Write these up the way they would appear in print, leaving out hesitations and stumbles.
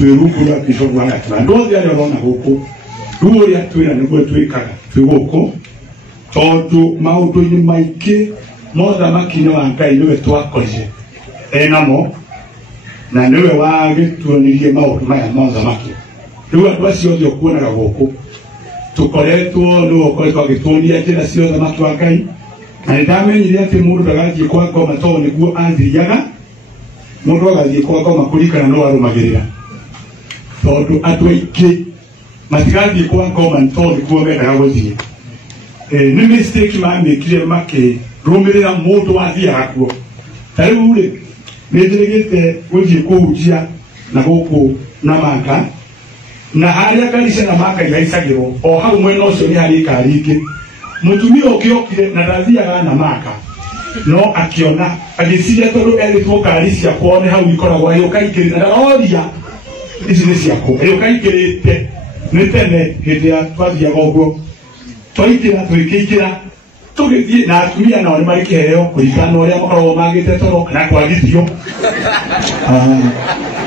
twirugura kishovu hanga twa ndozi ali orona huko ruo ya twira niguo twikaga twiguko tondu maundu ni maike motha makino wa Ngai niwe twakoje enamo na niwe wagituonirie maundu maya motha makino riu andu acio othe ukuonaga guku tukoretwo no ukoretwo agituonia njira ciothe maki wa Ngai na ndamenyire ati mundu ndagathie kwa ngoma tondu niguo anthiriaga mundu agathie kwa ngoma kurikana no arumagirira tondu andu aingi matigathie kwa ngoma tondu niguo mendaga guthie ni mistake mamekire make rumirira mundu wathiaga kuo tariu ri nĩnjĩrĩgĩte gũthiĩ kũhunjia na gũkũ na maka na harĩa kanitha na maka igaicagĩrwo o hau mwena ũcio nĩ harĩ ngari ingĩ mũtumia ũkĩokire na ndathiaga na maka no akĩona agĩciria tondũ erĩtwo ngari ciakwo nĩ hau ikoragwo ayũkaingĩrĩte na oria ici nĩ ciakwo ayũkaingĩrĩte nĩ tene hĩndĩ ya twathiaga ũguo twaingĩra twĩkĩingĩra tugithie na atumia nao nĩ marĩ kĩheo kũringana na ũrĩa makoragwo magĩte toro kana kwagithio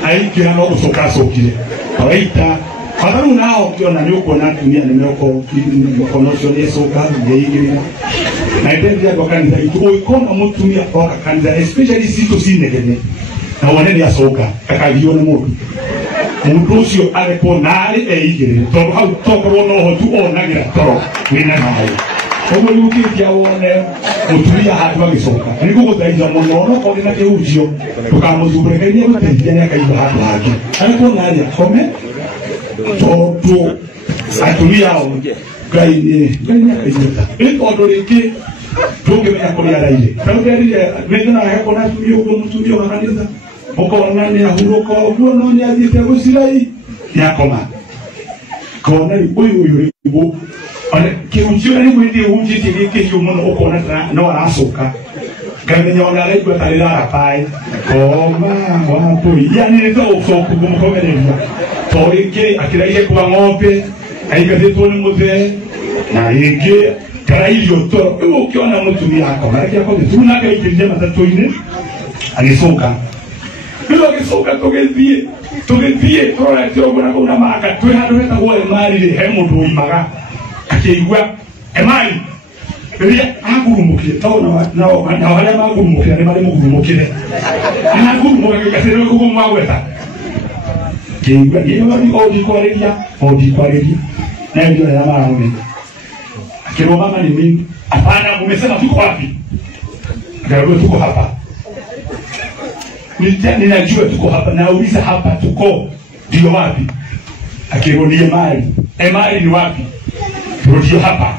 aingĩra no gũcokacokire kawaita rĩu nao ũkĩona nĩ ũkuona atumia nĩ mũkono ũcio nĩecoka nĩaingĩrĩra na ndendia andũ a kanitha itũ ũgĩkona mũtumia oka kanitha especially citũ cinegene na wone nĩacoka akathio nĩ mũndũ ũcio arĩkwo narĩ eigĩrĩre tondũ hau tokorwo no hotu onagĩra toro wĩna nayo koguo nĩgũkĩtia wone mũtumia handũ agĩcoka nĩgũgũthaitha mũno no korĩ na kĩhunjio ndũkamũthumbũre Ngai nĩegũteithia nĩakaigua handũ hangĩ arĩkwo narĩ akome tondu atumia ao Ngai nĩakaiguĩka ĩ tondũ rĩngĩ ndũngĩmenya kũrĩa araire tondũrĩrire nĩnyonaga kona atumia ũguo mũtumia wa kanitha ũkona nĩahurũka ũguo no nĩathiĩte gũcirai nĩakoma kona ũyũ rĩguo kĩhunjio nĩ gwĩthĩ ũhunjĩtie gĩkĩhiũ mũno ũkona no aracoka ngamenya ona araigua tarĩ rarapaĩ koma wapũi yani nĩ togũcoka kũmũkomereria to rĩngĩ akĩraire kwa ng'ombe aingatĩtwo nĩ mũthee na rĩngĩ karairio toro rĩu ũkĩona mũtumia akoma reke akothi tu nake aingĩrire matatũ-inĩ agĩcoka rĩu agĩcoka tũgĩthiĩ tũrorete ũguo na kũu na maka twĩ handũ hetagwo Emari-rĩ he mũndũ woimaga akĩigua Emari rĩrĩa agurumũkire tondũ nao harĩa magurumũkire nĩ marĩ mũgurumũkire agurumũka gĩgatĩrĩrio kũguo mwagweta kĩigua ondikwarĩria nayo ndio ya marambe akiromama ni mimi hapana umesema tuko wapi ndio tuko hapa ninajua tuko hapa nauliza hapa tuko ndio wapi akirudia Emari ni wapi ndio hapa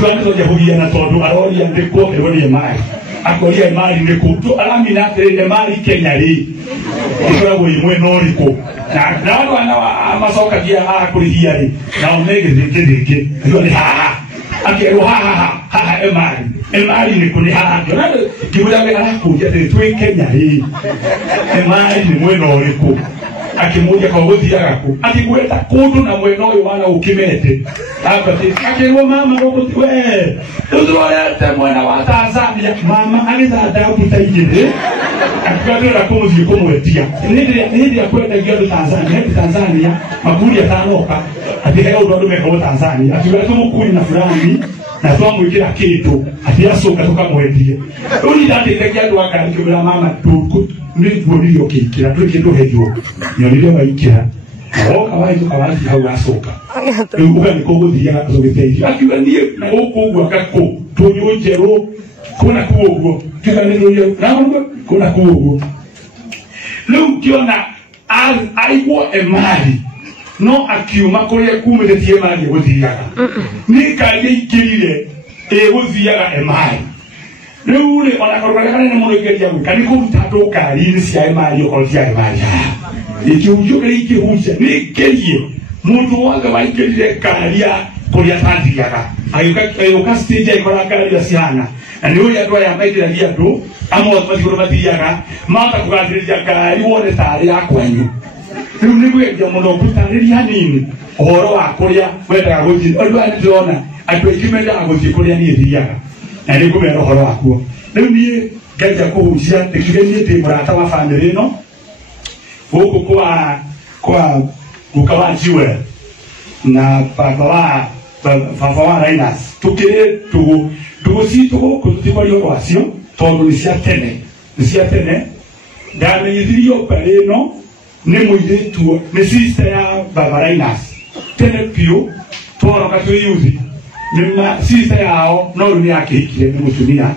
tuanze kuja na tondu aroria ndiko eroria Emari akoria Emari ndiko aramina Emari Kenya ri ikoragwo imwe no riko na watu amacokagia kũrĩhia rĩ nao megĩthĩngĩ ndio nĩ haha akĩrwo haha Emari nĩ kũrĩ haha ngĩmwĩra arakũnja twĩ Kenya rĩ Emari nĩ mwena ũrĩkũ akĩmũria kwa gũthiaga kũ akĩgweta kũndũ na mwena ũyũ wana ũkĩmete akĩrwo mama gũkũ we tũtũrorete mwena wa Tanzania mama agĩthanda mbuta igĩrĩ akĩgatĩra kũmũthiĩ kũmwetia hĩndĩ ya kwendagia andũ Tanzania makuri atanoka atĩheo ũndũ andũ mekagwo Tanzania akiuga tũmũkuri na fulani na twamwĩkĩra kĩndũ atĩacoka tũkamwendie rĩu nĩndateithagia andũ aka ngĩmwĩra mama nĩguoririe ũkĩingĩra twĩ kĩndũ herio nyonire waingĩra nawoka wahĩtũka wathiĩ hau acoka rĩu uga nĩ kũgũthiaga tũgĩteithio akiuga niĩ na gũkũ ũguo akakũ tũnyũ njerũ kũna kũu ũguo kĩganĩrĩria naguo kũna kũu ũguo rĩu ngĩona aigwo Emari no akiuma kũrĩa kumĩrĩtie Emari gũthiaga nĩ ngari aingĩrire gũthiaga Emari rĩu rĩ ona karuga kanene mũno ingĩria gwĩka nĩ kũruta andũ ngari-inĩ cia Emari okorwo cia Emari ikĩhunjio kĩrĩa ikĩhunjia nĩ ngĩrie mũndũ wothe waingĩrire ngari ya kũrĩa athiaga agĩũka stage aikora ngari iria cihana na nĩ ũrĩa andũ aya maingĩragia andũ amwe matigũrũ mathiaga mahota kũgathĩrĩria ngari wone tarĩ ya kwanyu rĩu nĩ gwĩtia mũno gũtarĩria hanini ũhoro wa kũrĩa wendaga gũthiĩ ũndũ aya nĩndĩrona andũ aingĩ mendaga gũthiĩ kũrĩa niĩ thiaga na nĩ ngũmera ũhoro wakuo rĩu niĩ ngaiya kũhunjia ndĩkiuge niĩ ndĩ mũrata wa bamĩrĩ ĩno gũkũ kwa kwa ukawa jiwe na baba wa Rainas tukire tugo kutibwa yo wasio tondu ni cia tene ndamenyithirio pareno ni muiretu ni sister ya baba Rainas tene pio toroka tuyuthi ni sister yao no ni akihikire ni mutumia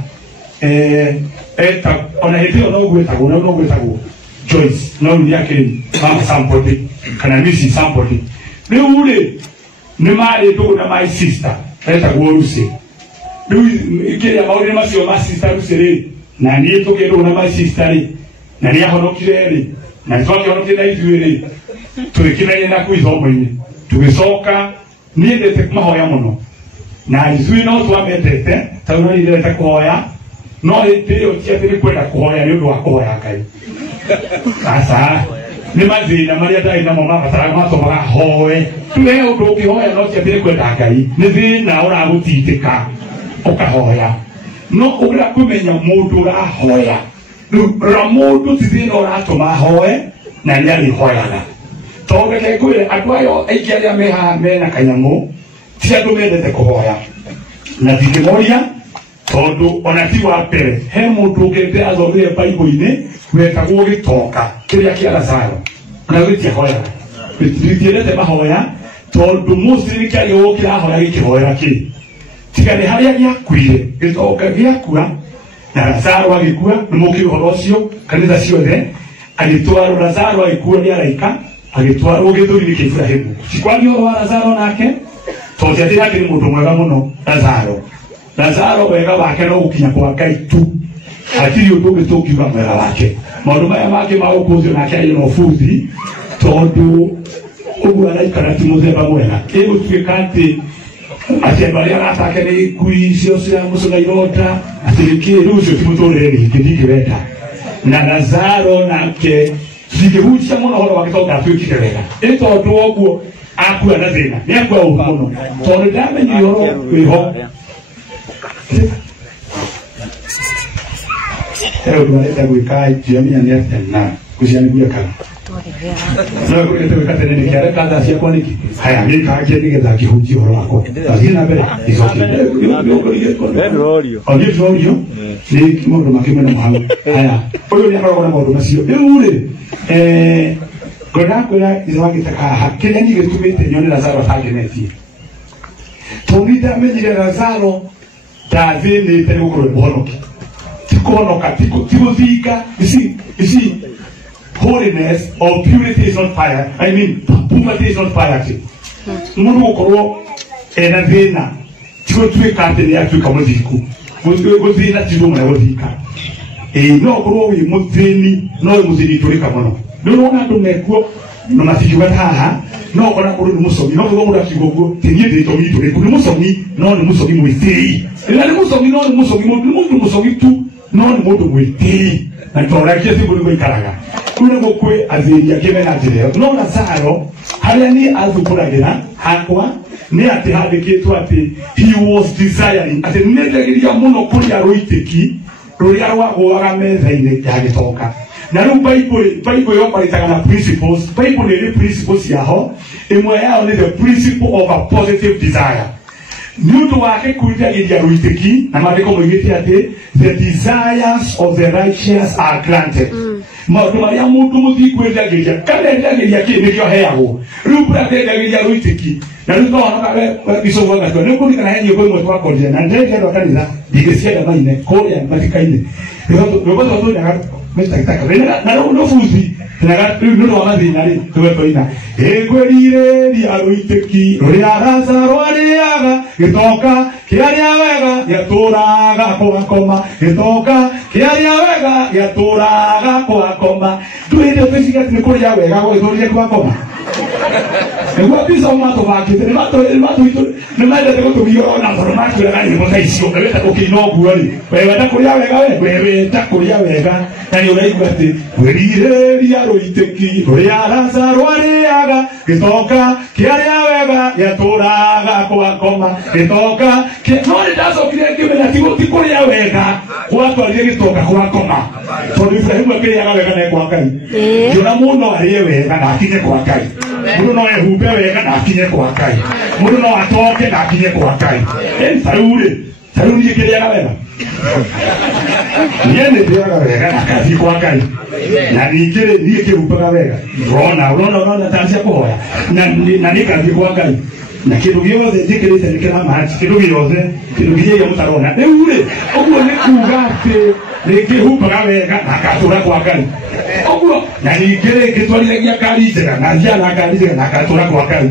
eta ona hetio no gwetagwo Joyce no ni yake mama somebody kana misi somebody ni ule ni mali tu na my sister eta gworuse ni kile mauri masio ma sister rusere na ni to ke na my sister na ni aho no kirere na to ke no kile ithuere tuikire na kuithomo ini tugicoka ni ndete kumahoya muno na izui no twametete tauna ile takoya no eteo tiatiri kwenda kuhoya ni undu wa kuhoya Ngai sasa ni mazina maria dai na mama batara matomaga hoe tuwe undu ukihoya no tiatiri kwenda Ngai ni thina ora gutitika ukahoya no ura kumenya mundu urahoya ra mundu thina ora toma hoe na ni ali hoyaga toge ke kwire atwayo aikiaria meha mena kanyamu tia ndumendete kuhoya na thikimoria tondu ona ti wa mbere he mundu ungete athomire Bible-ini wetagwo Gitoka kiria kia Lazaro na witia hoya witirirete mahoya tondu musiri kiario kira hoya gikihoya ki tigane haria giakuire Gitoka giakua na Lazaro agikua ni mukihoro ucio kanitha ciothe agitwaro Lazaro agikua ni araika agitwaro githuri ki Ibrahimu sikwani wa Lazaro nake tondu yake ni mundu mwega muno Lazaro wega wake no gukinya kwa Ngai tu atiri undu gitukiuga mwega wake maundu maya make ma ukuzio nake ari no futhi tondu ugu araikara ti muthemba mwega igutuika ati atembaria gatake ni kuicio cia mucunga ironda atiriki rucio ti mutureri kithikireta na Lazaro nake thikihucia muno horo wake tondu atuikire wega tondu oguo akua na thina ni akua muno tondu ndamenyi horo wiho Eo tunaenda kuikaa jiamia ni na kuzianiguya kana. Sasa kwa hiyo tukate nini kia kaza sia kwa niki. Haya mimi kaje nige za kihuji horo wako. Lazima mbele isoki. Audio. Ni kimondo makime na mahalo. Haya. Huyo ni akora na modo masio. Ule Godakura izwagi taka kile ni getumite nyone Lazaro atageneti. Tongita mejire Lazaro Davini tene ukoro bonoki tikonoka tikuzika you see holiness or purity is not fire I mean purity is not fire mundu ukoro enavena tikotwe kate ya tuka muziku muzina tidumu na wozika no ukoro wi muzini no muzini turika mono no na tumekuo no masikiwa haha no kona kuru musomi no kuru muda kigogo tenye de tomi to kuru musomi no ni musomi mwitei ila ni musomi no ni musomi mundu musomi tu no ni mundu mwitei na tora kiasi mundu mwikaraga kuna gokwe aziria kemena tireo no Lazaro haria ni azukuragira hakwa ni ati handikitwo ati he was desiring ati netegiria muno kuria ruiteki ruria rwaguaga metha-ini ya Gitoka na ru Bible yo paritaga na principles Bible ni principles yaho imwe yao ni the principle of a positive desire nuto wake kuitagiria ruiteki na maandiko mwingine ati the desires of the righteous are granted maundu maria mundu muthikwendagiria kana endagiria kinigio heago riu pratendagiria ruiteki na riu twahonoka bisogo gatwa ni kuri kana henye kwa mtu wako na ndege ndo kanitha digesia na maine koria matikaine robo to nda mesta kitaka na no fuzi na no wa mathina ri twetoina egwerire ri aruiteki ri Lazaro ariaga Gitoka kiaria wega yaturaga kwa koma Gitoka kiaria wega yaturaga kwa koma tuende pesiga ni kuria wega kwa itoria kwa koma Ego pisa mato bakite mato ni maile de ko biyo na formato ya ni mo taisio beta ko kino guari wewe ta kuria wega wewe ta kuria wega na ni uri kwate werire ria roiteki ria Lazaro ariaga Gitoka kiaria Gĩtũraga kwa koma gĩtoka no ndacokire ngĩmenya ti kũrĩa wega gwatwarire gĩtoka kwa koma tondũ Ibrahimu akĩrĩaga wega na kwa Ngai ngĩona mũndũ arĩe wega na akinye kwa Ngai mũndũ no ehumbe wega na akinye kwa Ngai mũndũ no atoke na akinye kwa Ngai tarĩu niĩ kĩrĩaga wega niĩ nĩndĩaga wega na kathiĩ kwa Ngai na niĩ kĩhumbaga wega urona tancia kũhoya na nĩ kathiĩ kwa Ngai na kĩndũ gĩothe njĩkĩrĩte nĩ kĩramahaci kĩndũ gĩothe mũtarona rĩu-rĩ ũguo nĩ kuuga atĩ nĩkĩhumbaga wega na ngatũra kwa Ngai ũguo na ningĩ ngĩtwarithagia ngari njega na thiaga na ngari njega na ngatũra kwa Ngai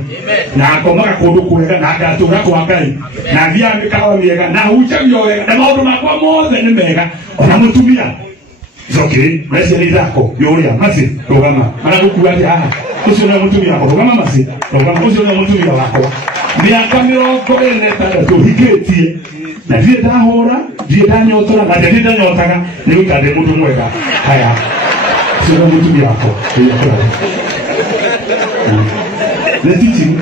na ngomaga kũndũ kwega na ngatũra kwa Ngai na thiaga mĩkawa mĩega na hunjagio wega na maũndũ makwa mothe nĩ mega ona mũtumia Zoke, mesi zako, yoria, masi, rogama. Anakuwa haha. Usione mtumia wako, rogama masi. Rogama usione mtumia wako. Miaka mĩrongo ĩna ĩtandatũ hingĩtie. Na thiĩ ndahũra, thiĩ ndanyotora, na thiĩ ndanyotaga nĩ gũikare mũndũ mwega. Haya. Usione mtumia wako. The teaching.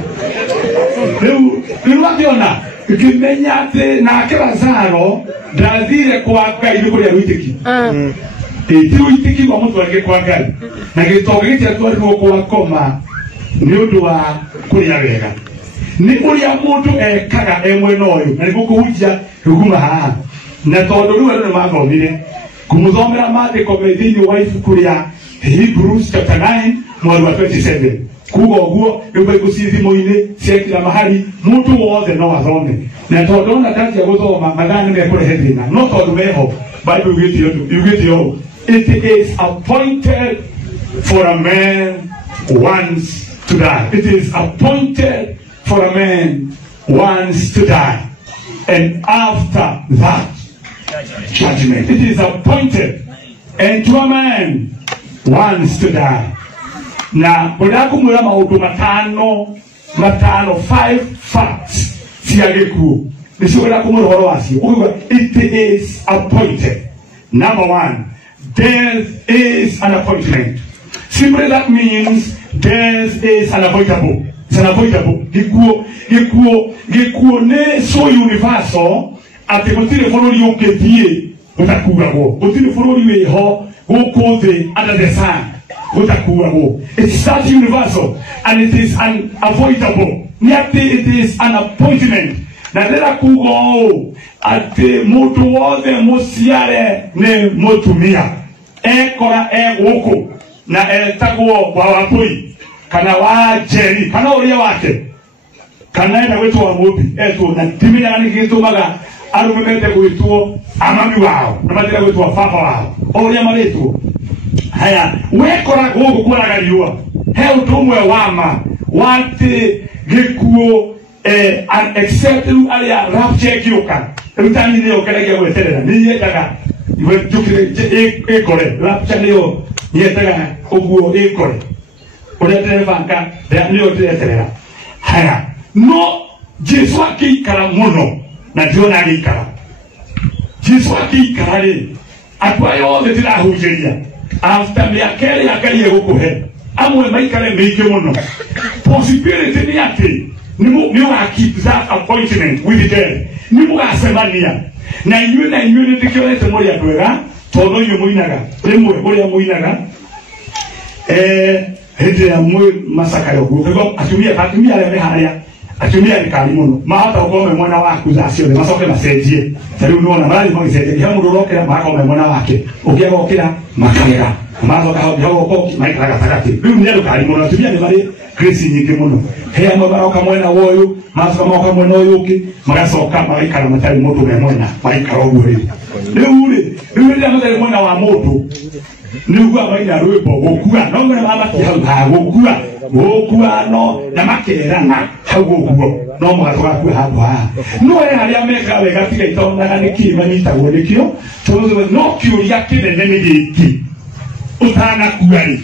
Rĩu wakiona ukimenya atĩ nake Lazaro ndathire kwa Ngai nĩ kũrĩa rũitĩki. Ti uitiki wa mũndũ angĩ kwa Ngai na gĩtoga gĩtiatwarirwo kwa koma nĩ ũndũ wa kũrĩa wega nĩ ũrĩa mũndũ ekaga mwena ũyũ na nĩguo kũhunjia rũguma haha na tondũ rĩu andũ nĩmathomire kũmũthomera maandĩko me thĩinĩ wa ibuku rĩa Hebrews chapter 9 mweri wa 27 kuga ũguo rĩu iguci thimũ-inĩ cia kila mahali mũndũ wothe no athome na tondũ ona ndanjia gũthoma mathaa nĩmekũrehe thĩna no tondũ meho Bible yugĩte ũũ it is appointed for a man once to die. It is appointed for a man once to die. And after that, judgment. It is appointed unto a man once to die. Now, kudakumula maundu matano, 5 facts. Siagekuo. It is appointed. Number 1. Death is an appointment. Simply that means death is unavoidable. It's unavoidable. Gikuo ne so universal ati gutire bururi ukethie utakugago. Gutire bururi weho gukuthi under the sun utakugago. It's that universal and it is unavoidable. Niati it is an appointment. Na ndĩra kuga ũũ atĩ mũndũ wothe mũciare nĩ mũtumia ekora gũkũ na etagwo wa Wambui kana wa Njeri kana ũrĩa wake kana enda gwĩtwo wa Mũmbi etwo na timenyaga nĩ gĩtũmaga arũme mende gwĩtwo amami wao na matira gwĩtwo baba wao ũrĩa marĩtwo haya wekora gũkũ kũraga riũa he ũndũ ũmwe wama watĩ gĩkuũ except alia rapture kioka rutani leo kalegia gweterera ni yetaga ekore rapture leo yetaga oguo ekore oretere banka leo teterera haya no Jesu akikara muno na ndiona akikara Jesu akikara ri atwa yothe tirahujeria after miakere akalie gukuhe amwe maikare meike muno possibility ni ati you are keep that appointment with the dead. You are semania. Na inyuĩ nĩ ndĩkĩonete mũrĩa twega tondũ inyuĩ mũinaga rĩmwe ũrĩa mũinaga hĩndĩ ya masaka yoguo kĩgo atumia arĩa me harĩa atumia nĩ kari mũno mahota gũkorwo me mwena waku thaa ciothe macoke macenjie ta rĩu nĩwona marathiĩ magĩcenjia he mũndũ ũrokĩra magakorwo me mwena wake ũngĩ agokĩra makarega macoka hagũkorwo maikara gatagatĩ rĩu nĩ andũ kari mũno atumia nĩ marĩ grace nyingĩ mũno he amwe maroka mwena ũyũ macoka maroka mwena ũyũ ũngĩ magacoka magaikara matarĩ mũndũ me mwena magaikara ũguo rĩu rĩrĩa matarĩ mwena wa mũndũ nĩguo maina rwĩmbo gũkua no mwena wa maki hau gũkua no na makerana hau ũguo no mũgatũgakua handũ haha no harĩa meka wega tiga itonaga nĩkĩ manyitagwo nĩkĩo tondũ no kĩũria kĩnene nĩ gĩkĩ ũtanakua rĩ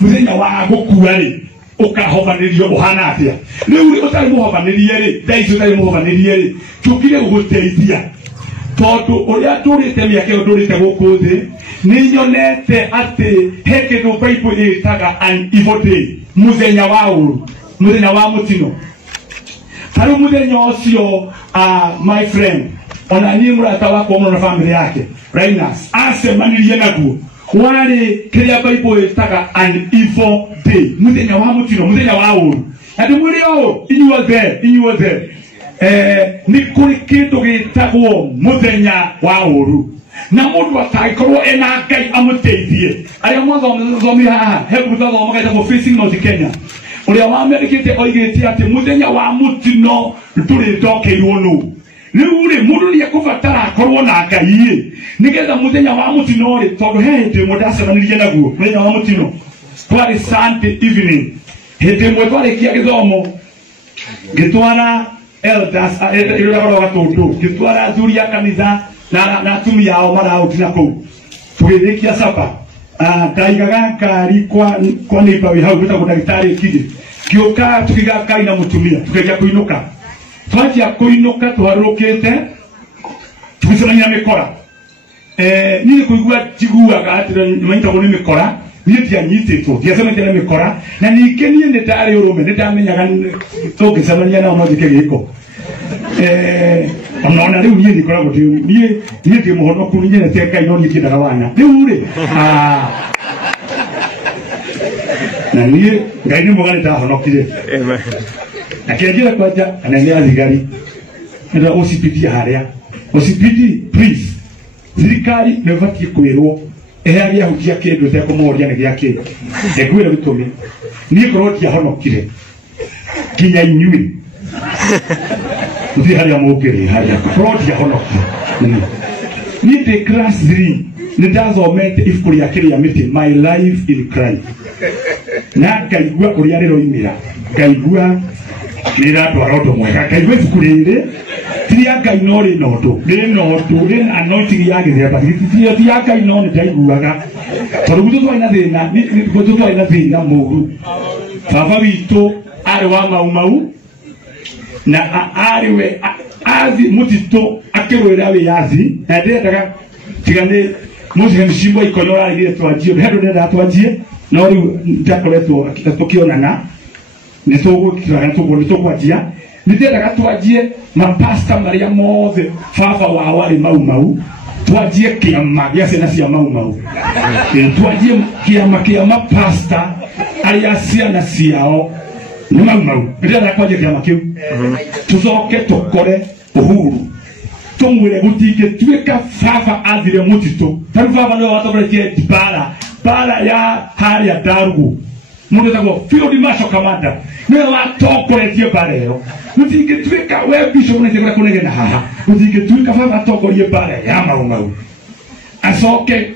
mũthenya wa gũkua rĩ ukahobanĩrio ũhana atĩa rĩu ũtarĩ mũhobanĩrie rĩ ndaici ũtarĩ mũhobanĩrie rĩ tũkire gũgũteithia tondũ ũrĩa tũrĩte mĩaka ĩyo ndũrĩte gũkũ thĩ nĩ nyonete atĩ he kĩndũ Bible ĩtaga an evil day mũthenya wa ũru mũthenya wa mũtino Haru muthenya ucio my friend ona ni murata wako na family yake Rainas acemanirie naguo wari kiria Bible itaga an evil day muthenya wa mutino muthenya wa uru andi muri o inyuothe ni kuri kindu gitagwo muthenya wa uru na mundu ataikorwo ena Ngai amuteithie aria mwathomithia haha hebu thoma gaitagwo Facing North Kenya uria wamendekete oigete ati muthenya wa mutino turi ndokeirwo nu riu ri mundu ni akubatara akorwo na Ngai nigetha muthenya wa mutino ri tondu he hindi mudacemanirie naguo muthenya wa mutino twari Sunday evening hindi mwe twarikia githomo gitwara elders irogoro gatundu gitwara athuri a kanitha na atumia ao marautina kou tugithikia sapa ndaigaga ngari kwa neighbor we hau gwitagwo ndagitari kidi kioka tukiga Ngai na mutumia tukigia kuinuka twajia kuinuka twarukite tukicemania mikora ni kuigua jiguaga atira nyitagwo ni mikora ni ndianyititwo ndiacemania na mikora na ninge nie ndari urume ndamenyaga tugicemania nao no njike giko ona riu nie ndikoragwo nie ndi muhonoku ni nyene Ngai no nikindaga wana riu ri na nie Ngai ni mugani ta honokire akingira kwaja anania thigari ndio usipitie haria usipiti please thirikari nevatie kwirwo eharia hukia kindu te kumoria ni giake egwira bitumi nie korotia honokire kinya inyui uthi haria mugiri haria korotia honokire ni the class 3 nitathomete ifuku ria kiria miti my life in Christ na ngaigua uria riroimira ngaigua nira twaro mwega ngaigua ifuku riri tiria Ngai no ri nondo ri anointing ya githemba tiria Ngai no ni ndaiguaga tondu gutu twaina thina ni gutu twaina thina muru baba witu ari wa mau na ari we azi mutito akirwira we yazi na ndendaga tigane muzi mshimbo ikonora ile twajie hendo ndenda twajie no riu ndakoretwo tukionana ni tugukira tukwajia nitendaga twajie mapasta maria mothe baba wao ari mau twajie kiama ya ciana cia mau twajie kiama pasta aria ciana ciao ni mau nitendaga twajie kiama kiu tucoke tukore uhuru tumwire gutige twika baba athire mutito taru baba no watoberetie bara ya haria darugu mundu tagwo field marshal commander ni watokoretie bara yo mutige twika we bishop ni tegura kunegena haha mutige twika baba tokorie bara ya mau asoke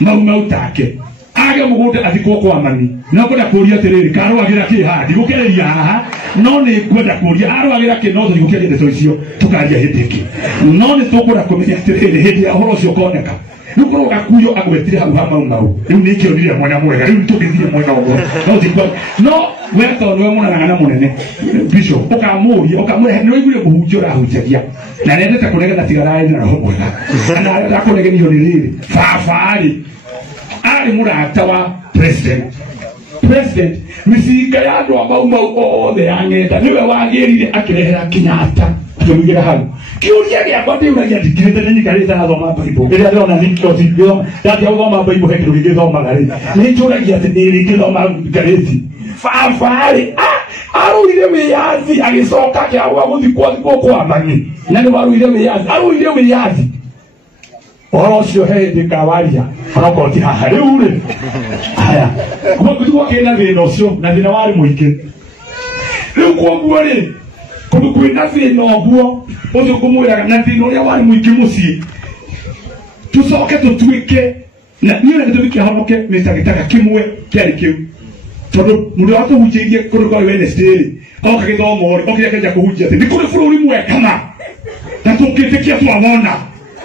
mau take age mugunde athikwo kwa mani no kwenda kuria tiriri karwagira ki ha ndigukereria haha no ni kwenda kuria arwagira ki no ndigukereria ndeto icio tukaria hitiki no ni tukwenda kumenya tiriri hindi ya horo cio koneka nuko gakuyo agwetire hau mau riu ni kionire mwanya mwega riu tukithire mwega ogwo no tikwa no weto no munana na munene bishop ukamuria ukamure no igure muhunjio rahunjagia na nendete kunegena tigaraini na roho mwega na arenda kunegenio ni riri fafari ari murata wa president misika ya ndo mau othe yangenda niwe wagirire akirehera Kenyatta tumigira hau kiuria gia kwati uragia dikirete ni karita thoma Bible ira ndona nikyo thigio dati thoma Bible hekiru githoma gari ni turagia tindiri githoma gareti fafari aruire wiyazi agicoka kiawa guthikwo kwa mani na ni waruire wiyazi aruire wiyazi oro cio hindi kawaria arokoti haha riu ri aya kuma kutuwa kena thina ucio na thina wari muingi riu koguo ri kundu kwina thina oguo ucio kumwiraga na thina uria wari muingi mucii tucoke tutwike na niyo gitumi honoke mitagitaga kimwe kiari kiu tondu mundu watuhunjirie kundu kwa Wednesday oka githomo okire kenja kuhunjia ati ni kuri bururi mwekana na tukitikia twabona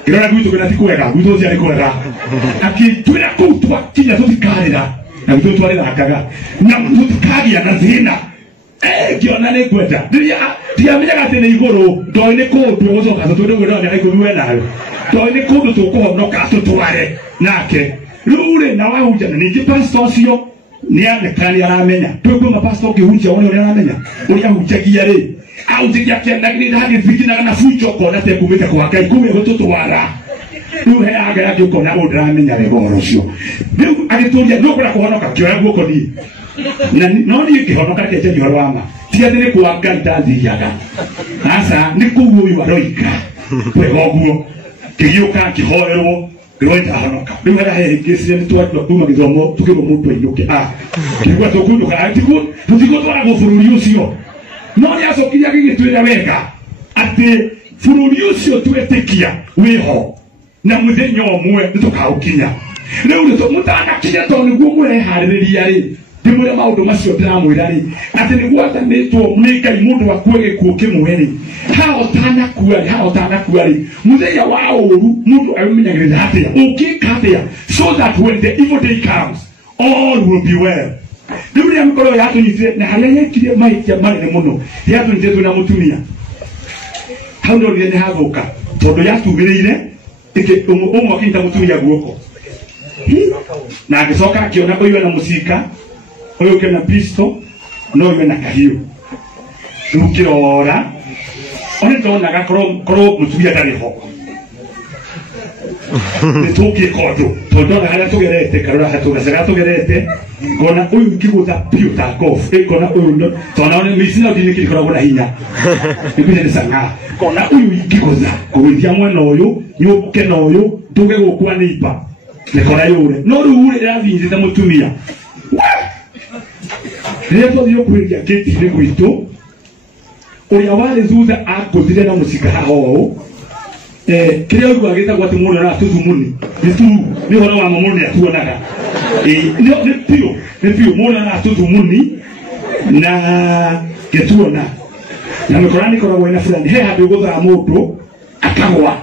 irona gwitu kana tikwega gwitu cia rikwega akitwira kutwa kinya tutikarira na gwitu twarira akaga na tutikagia na thina kiona ne kweta dia menyaga tene iguru ndoine kundu gucoka tutundu gwira na ikuwe nayo ndoine kundu tukuhonoka tutware nake rure na wahunja na ningi pastor cio ni anekani aramenya twekuma pastor kihunja one aramenya uria hunjagia ri au tikia kienda kile hadi vikina na fucho kona te kumeka kwa kai kume watoto wara nuhe aga yake kona odramenya legorosho ndio agitoria nokora kuhonoka kioya guko ni na noni ikihonoka ke chenyo rwama tiadire kwa kantazi yaga sasa nikuwo waroika wegoguo kigioka kihoerwo Roita honoka. Biwa ya hekesi ni tuwa kuma kizomo tukibo mutu inuke. Kigwa tokunuka atiku tutiko twara go fururi ucio. Noni asokiria gigitwira wega. Ati fururi ucio twetekia wiho. Na muthenyo omwe ntukaukinya. Riu nito mutana kinya to niguo murehariria ri. Ndimure maundu macio ndiramwira ri. Ati niguo atanitwo Ngai mundu wakuege kuokimwe ri. Hao tana kuari muthenya wa uru mundu ayimenyagirira hatia ukika hatia so that when the evil day comes all will be well. Biblia mikoro ya tunyitire na haleye kile maiki manene muno ya tunyitire na mutumia hau ndo ni hagoka tondu ya tugireire ike umwe kinta mutumia guoko na akisoka akiona uyu na musika uyu kena pisto no uyu na kahio ukirora onito na gakoro mutumia ndari ho nitukie kodo todo na hala tugerete karora hatugasera tugerete kona uyu kiguta piuta kof kona uyu ndo tona one misina diniki kora gura hinya ibine sanga kona uyu ikikoza kuwithia mwana uyu nyuke na uyu tuge gukwa nipa ne kora yure no rure ravindite mutumia Reto dio kuingia kiti ni gwito uria wale zuza akothire na musika haho kile uyu agita gwati mundu na tuthumuni ni horo wa mundu ni atuonaga ni pio mundu na tuthumuni na getuona na mikorani kora wena fulani he hadu gutha mundu akagwa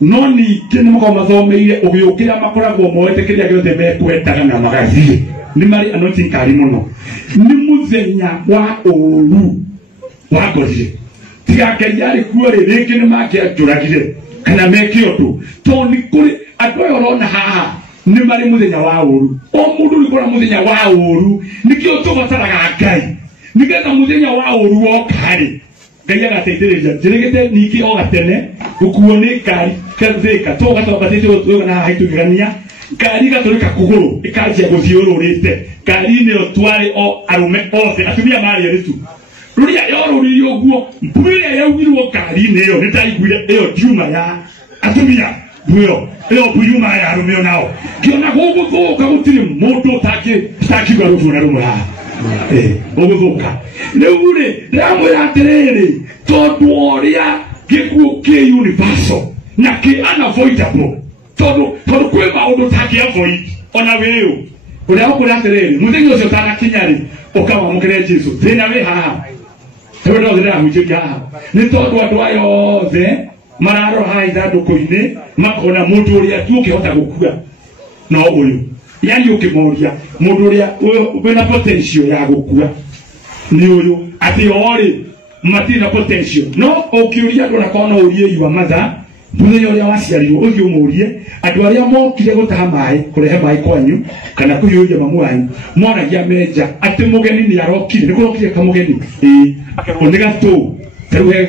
noni kene mko mathomeire ugiukira makoragwo moete kiria giothe mekwetaga na magathie ni mari anointing kari muno ni muthenya wa uru wakorire tigakeyari kuore reke ni make ajuragire kana meke otu to ni kuri atwa yorona haha ni mari muthenya wa uru o mundu ni kora muthenya wa uru nikio tubataraga Ngai nigetha muthenya wa uru okari Ngai agateithĩrĩria njĩrĩgĩte niki o gatene gukuo ni kari katheka to gatobatĩte o na haitugirania kari gatũrĩka kũgũrũ ikanjia gũthiũrũrĩte kari nĩ otware o arume othe atumia mari eritu ruria yorũririo guo mbwire yaugirwo kari nĩ yo nĩtaiguire ĩyo tiuma ya atumia buyo ĩyo buyuma ya arume nao kiona gũgũthũka gũtirĩ mũndũ takigwa rũbuna rumwe haha gũgũthũka rĩu rĩ ndĩramwĩra atĩrĩrĩ tondũ ũrĩa gĩkuũ kĩ universal na kĩ unavoidable todo kwĩ maũndũ tangĩavoid ona wĩyo ũrĩa ũkũrĩa atĩrĩrĩ mũthenya ũcio ũtanakinya-rĩ ũkawamũkĩre Jesũ thĩna wĩ haha tondũ othe ndĩrahunjĩria haha nĩ tondũ andũ aya othe mararora haha ithandũkũ-inĩ makona mũndũ ũrĩa tu ũkĩhota gũkua no ũyũ yani ũkĩmoria mũndũ ũrĩa wĩna potential ya gũkua nĩ ũyũ atĩ o-rĩ matirĩ na potential no ũkĩũria andũ nakona ũrie iwa matha muthenya ũrĩa waciarirwo ũthiĩ ũmũrie andũ arĩa mokire gũtaha maĩ kũrehe maĩ kwanyu kana kũhiũria mamu wanyu monagia menja atĩ mũgeni nĩ arokire nĩ kũrokire kamũgeni akerwo nĩ gatũ tarĩu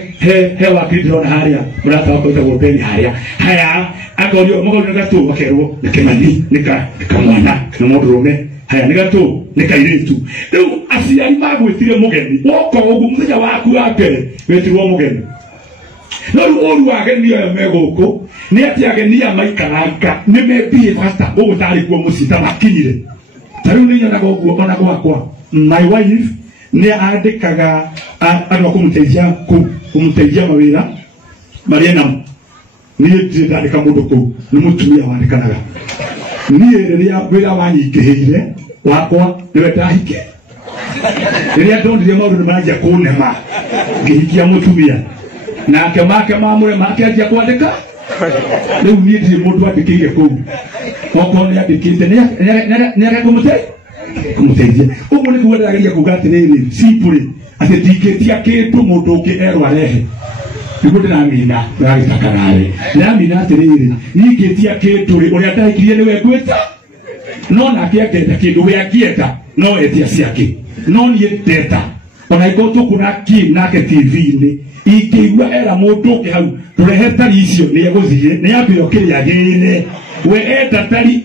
he wakiri ndĩrona harĩa mũrata wakwa wĩtagwo Beni harĩa haya akorio mũgeni nĩ gatũ akerwo nĩ kĩmani nĩ kamwana nĩ mũndũrũme haya nĩ gatũ nĩ kairĩtu rĩu aciari magwĩtire mũgeni woka ũguo mũthenya waku wa mbere wetirwo mũgeni no oru ageni oyo megũkũ nĩ atĩ ageni aya maikaranga nĩ mebie bata ũgũtarĩ kuo mũciĩ ta makinyire tarĩu nĩ nyonaga ũguo ona gwakwa my wife nĩ andĩkaga andũ a kũmũteithia mawĩra marĩa namo niĩ ndirĩ ndandĩka mũndũ kũu nĩ mũtumia wandĩkanaga niĩ rĩrĩa wĩra wanyingĩhĩire wakwa nĩwe ndahike rĩrĩa ndonire maũndũ nĩ maranjia kũnema ngĩhikia mũtumia nake make mamure make anjia kwandĩka rĩu niĩ ndirĩ mũndũ andĩkĩire kũu okorwo nĩ andĩkĩte nĩ areka kũmũteithia ũguo nĩ kuga ndĩrageria kuga atĩrĩrĩ simply atĩ ndingĩtia kĩndũ mũndũ ũngĩ erwo arehe nĩguo ndĩramina ndĩragĩtaka nawe ndĩramina atĩrĩrĩ niĩ ingĩtia kĩndũ-rĩ ũrĩa ndahikirie nĩwe ngwĩta no nake angĩenda kĩndũ we angĩenda no etia ciake no niĩ ndenda ona ikoto kuna ki nake TV-ini ikigwa era mundu ke hau turehe tari icio ni eguthie ni ambio kiria gine we eta tari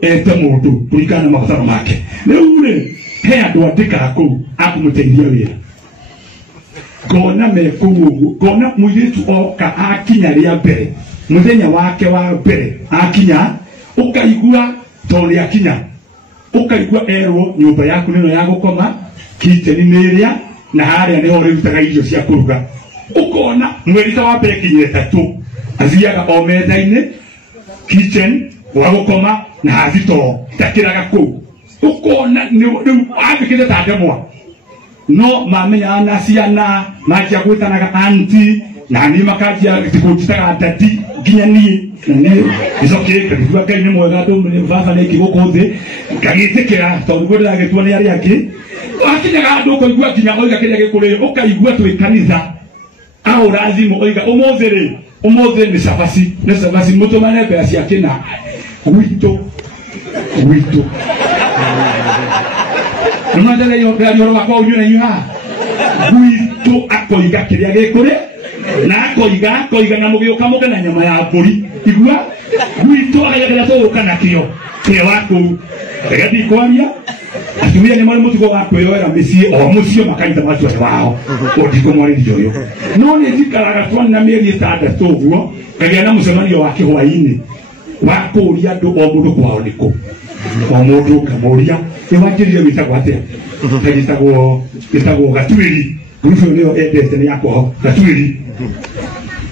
ete mundu kurikana na mabataro make riu ri he andu andika ku akumuteithia wira kona mekugu kona muyitu oka akinya ria mbere muthenya wake wa mbere akinya ukaigua tori akinya ukaigua erwo nyumba yaku nino ya gukoma kitchen niria na haria niho rutaga irio cia kuruga ukona mwerita wa mbere kinyire tatu athiaga o metha-ini kitchen wa gukoma na hazito takiraga ku ukona riu abikite ta ndemwa no mamenya na ciana majia gwitanaga anti na ni makajia tikutitaga dadi ginya ni icoke kadua kai ni mwega ndo ni vava na ikigoko thi kagitikira tondu gwira gitwa ni ari angi akinyaga andu ko igua kinya oiga kinya gikuri ukaigua twi kanitha au razimu oiga umuthi ni sabasi mutumane bea cia kina wito Numandele yo gari wa kwa unyuna yuha wito akoiga kiria gikuri na akoiga na mugioka muga na nyama ya mburi igua wito ayagira toka na kio wako gadi kwamia atumia ni mwalimu tuko wako yoera misi o musio makaita watu wao odiko mwali joyo no ni dikaraga twana mieri tada toguo kagia na musemanio wake hwaini wako uria ndo o mundu kwao niko o mundu kamuria evangelio bitagwa atia bitagwo gatwiri grupo leo endete ni yako gatwiri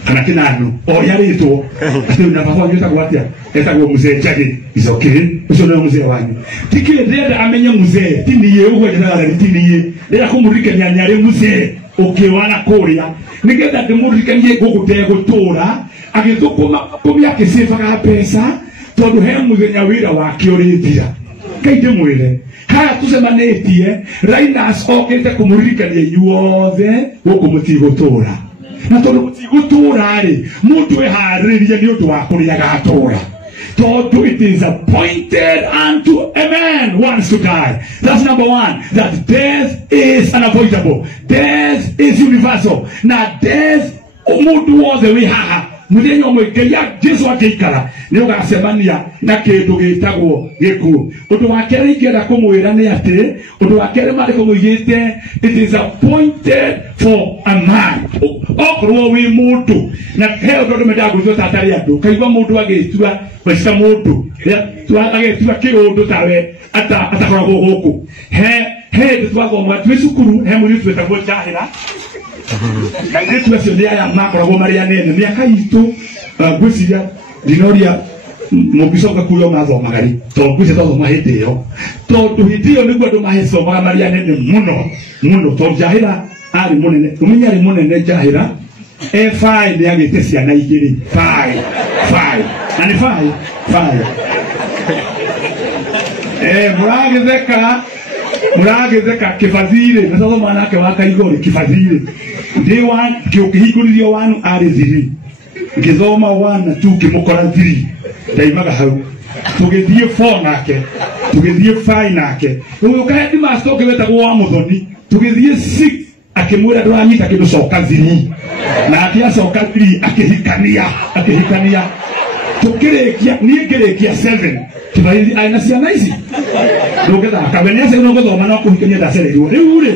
kana kinano o yaritwo ati unafaa bitagwa atia etagwo mzee Jage isokire ucio no mzee wanyu tikire ndenda amenye mzee tiniye ugo ndala tiniye ndenda kumurikania nyare mzee ukiwana kuria nigetha ndimurikanie gugute gutura agithukuma kumya kisifaga pesa tondu he muthenya wira wake urithira kaide mwire haya tusemanĩtie Rainas okĩte kũmũririkania inyuothe gũkũ mũtigũtũra na tondũ mũtigũtũra rĩ mũndũ eharĩrĩrie nĩ ũndũ wa kũrĩa agatũra tondu it is appointed unto a man once to die. That's number one, that death is unavoidable, death is universal. Na death mũndũ wothe wĩ haha muthenya umwe ngeya Jesu akikara ni ugasemania na kindu gitagwo gikuo undu wa kere ingenda kumwira ni ati undu wa kere mari kumwigite it is appointed for a man okorwo wi mundu na he undu medago zo tatari andu kaigwa mundu agitua wesa mundu agitua kirundu tawe atakoragwo guku he twagwo mwatu cukuru he muri twetagwo Jahira kandi tuasionia ya makoragwo maria nene miaka itu gwiciria dinoria mubisoka kuyo mathoma gari to gwise thoma hindi yo to hitio niguo andu mahesomaga maria nene muno to Jahira ari munene umenya ari munene Jahira fine ni agite ciana igiri fine ani fine muragetheka kifadhile na sasa manake wakaigori kifadhile ndi wan kiukihigurio wanu ari thiri ngithoma wana tu kimukora thiri ndaimaga hau tugithie 4 nake tugithie 5 nake uyu kae ndi mastoke wetagwo wa muthoni tugithie 6 akimwira nduranyita kindu coka thiri na atia coka thiri akihikania tukirekia ni ngerekia 7 kibaili aina ciana ici ndogetha kabenia se no gothoma no kuhikania ndacereirwo riu ri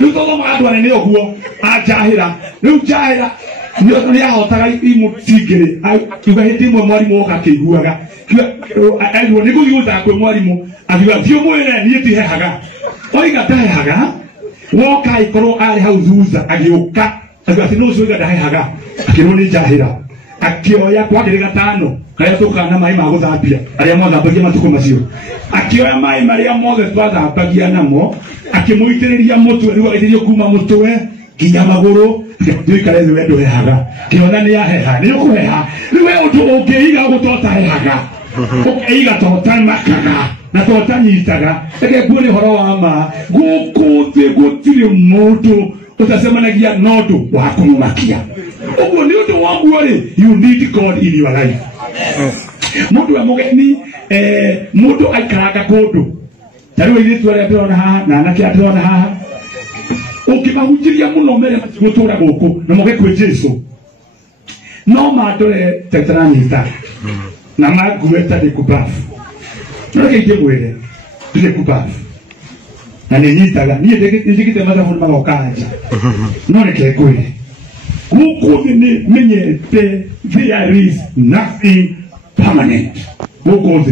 riu thoma andu anene oguo a Jahira riu Jahira ni ahotaga imutigire kiuga hindi imwe mwarimu oka kiguaga alwo ni guthiuta kwe mwarimu athiwa thio mwire ni tihehaga oiga tahehaga woka ikoro ari hau thutha agiuka athiwa no ucio ndahehaga akirwo ni Jahira akioya kwa kile gatano kaya tukana mai maguthambia aria mothambagia matuko macio akioya mai maria mothe twathambagia namo akimuitiriria mutwe riu agithirio kuma mutwe kinya maguru ndikare thwe ndo hehaga kiona ni yaheha ni ukuheha riwe undu ungiiga gutota hehaga ukiiga tota makaga na tota nyitaga ege kuone horo wa ma gukuthi gutiri mundu utasemanagia nodu wa kumumakia ugo ni undu wangu ri you need God in your life mundu wa mugeni mundu aikaraga kundu tariwe ile tu ale ona haha na anake atona haha ukimahujiria muno mbere gutura guku na muge kwe Jesu no madore tetranyita na magueta de kubafu no ke jebwele de kubafu na ninyitaga ni ndikite mathafu magokaja no ke kwele guku ni menyete there is nothing permanent guku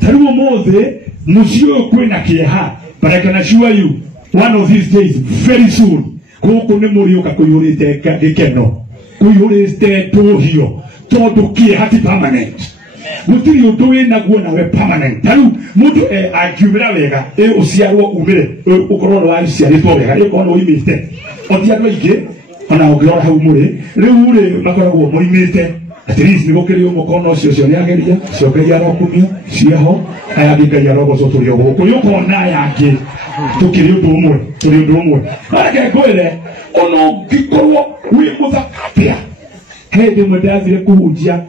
tariwe mothe musio kwena kieha but I can assure you one of these days very soon guku ni murioka kuyurite gikeno kuyurite tuhio todo kieha ti permanent mutiri utowe na guona we permanent taru mutu akiumira wega uciarwo umire ukorwo wa ciaritwo wega iko no imite otiarwo ige ona ogirora hau muri riu ri makoragwo muimite at least ni gokirio mukono cio ni ageria cio ngai arokumia cieho aya ngai arogoco turio guku yuko na yake tukiri undu umwe turi undu umwe arake kwire ono gikorwo wi muthakapia kende mudazire kuhujia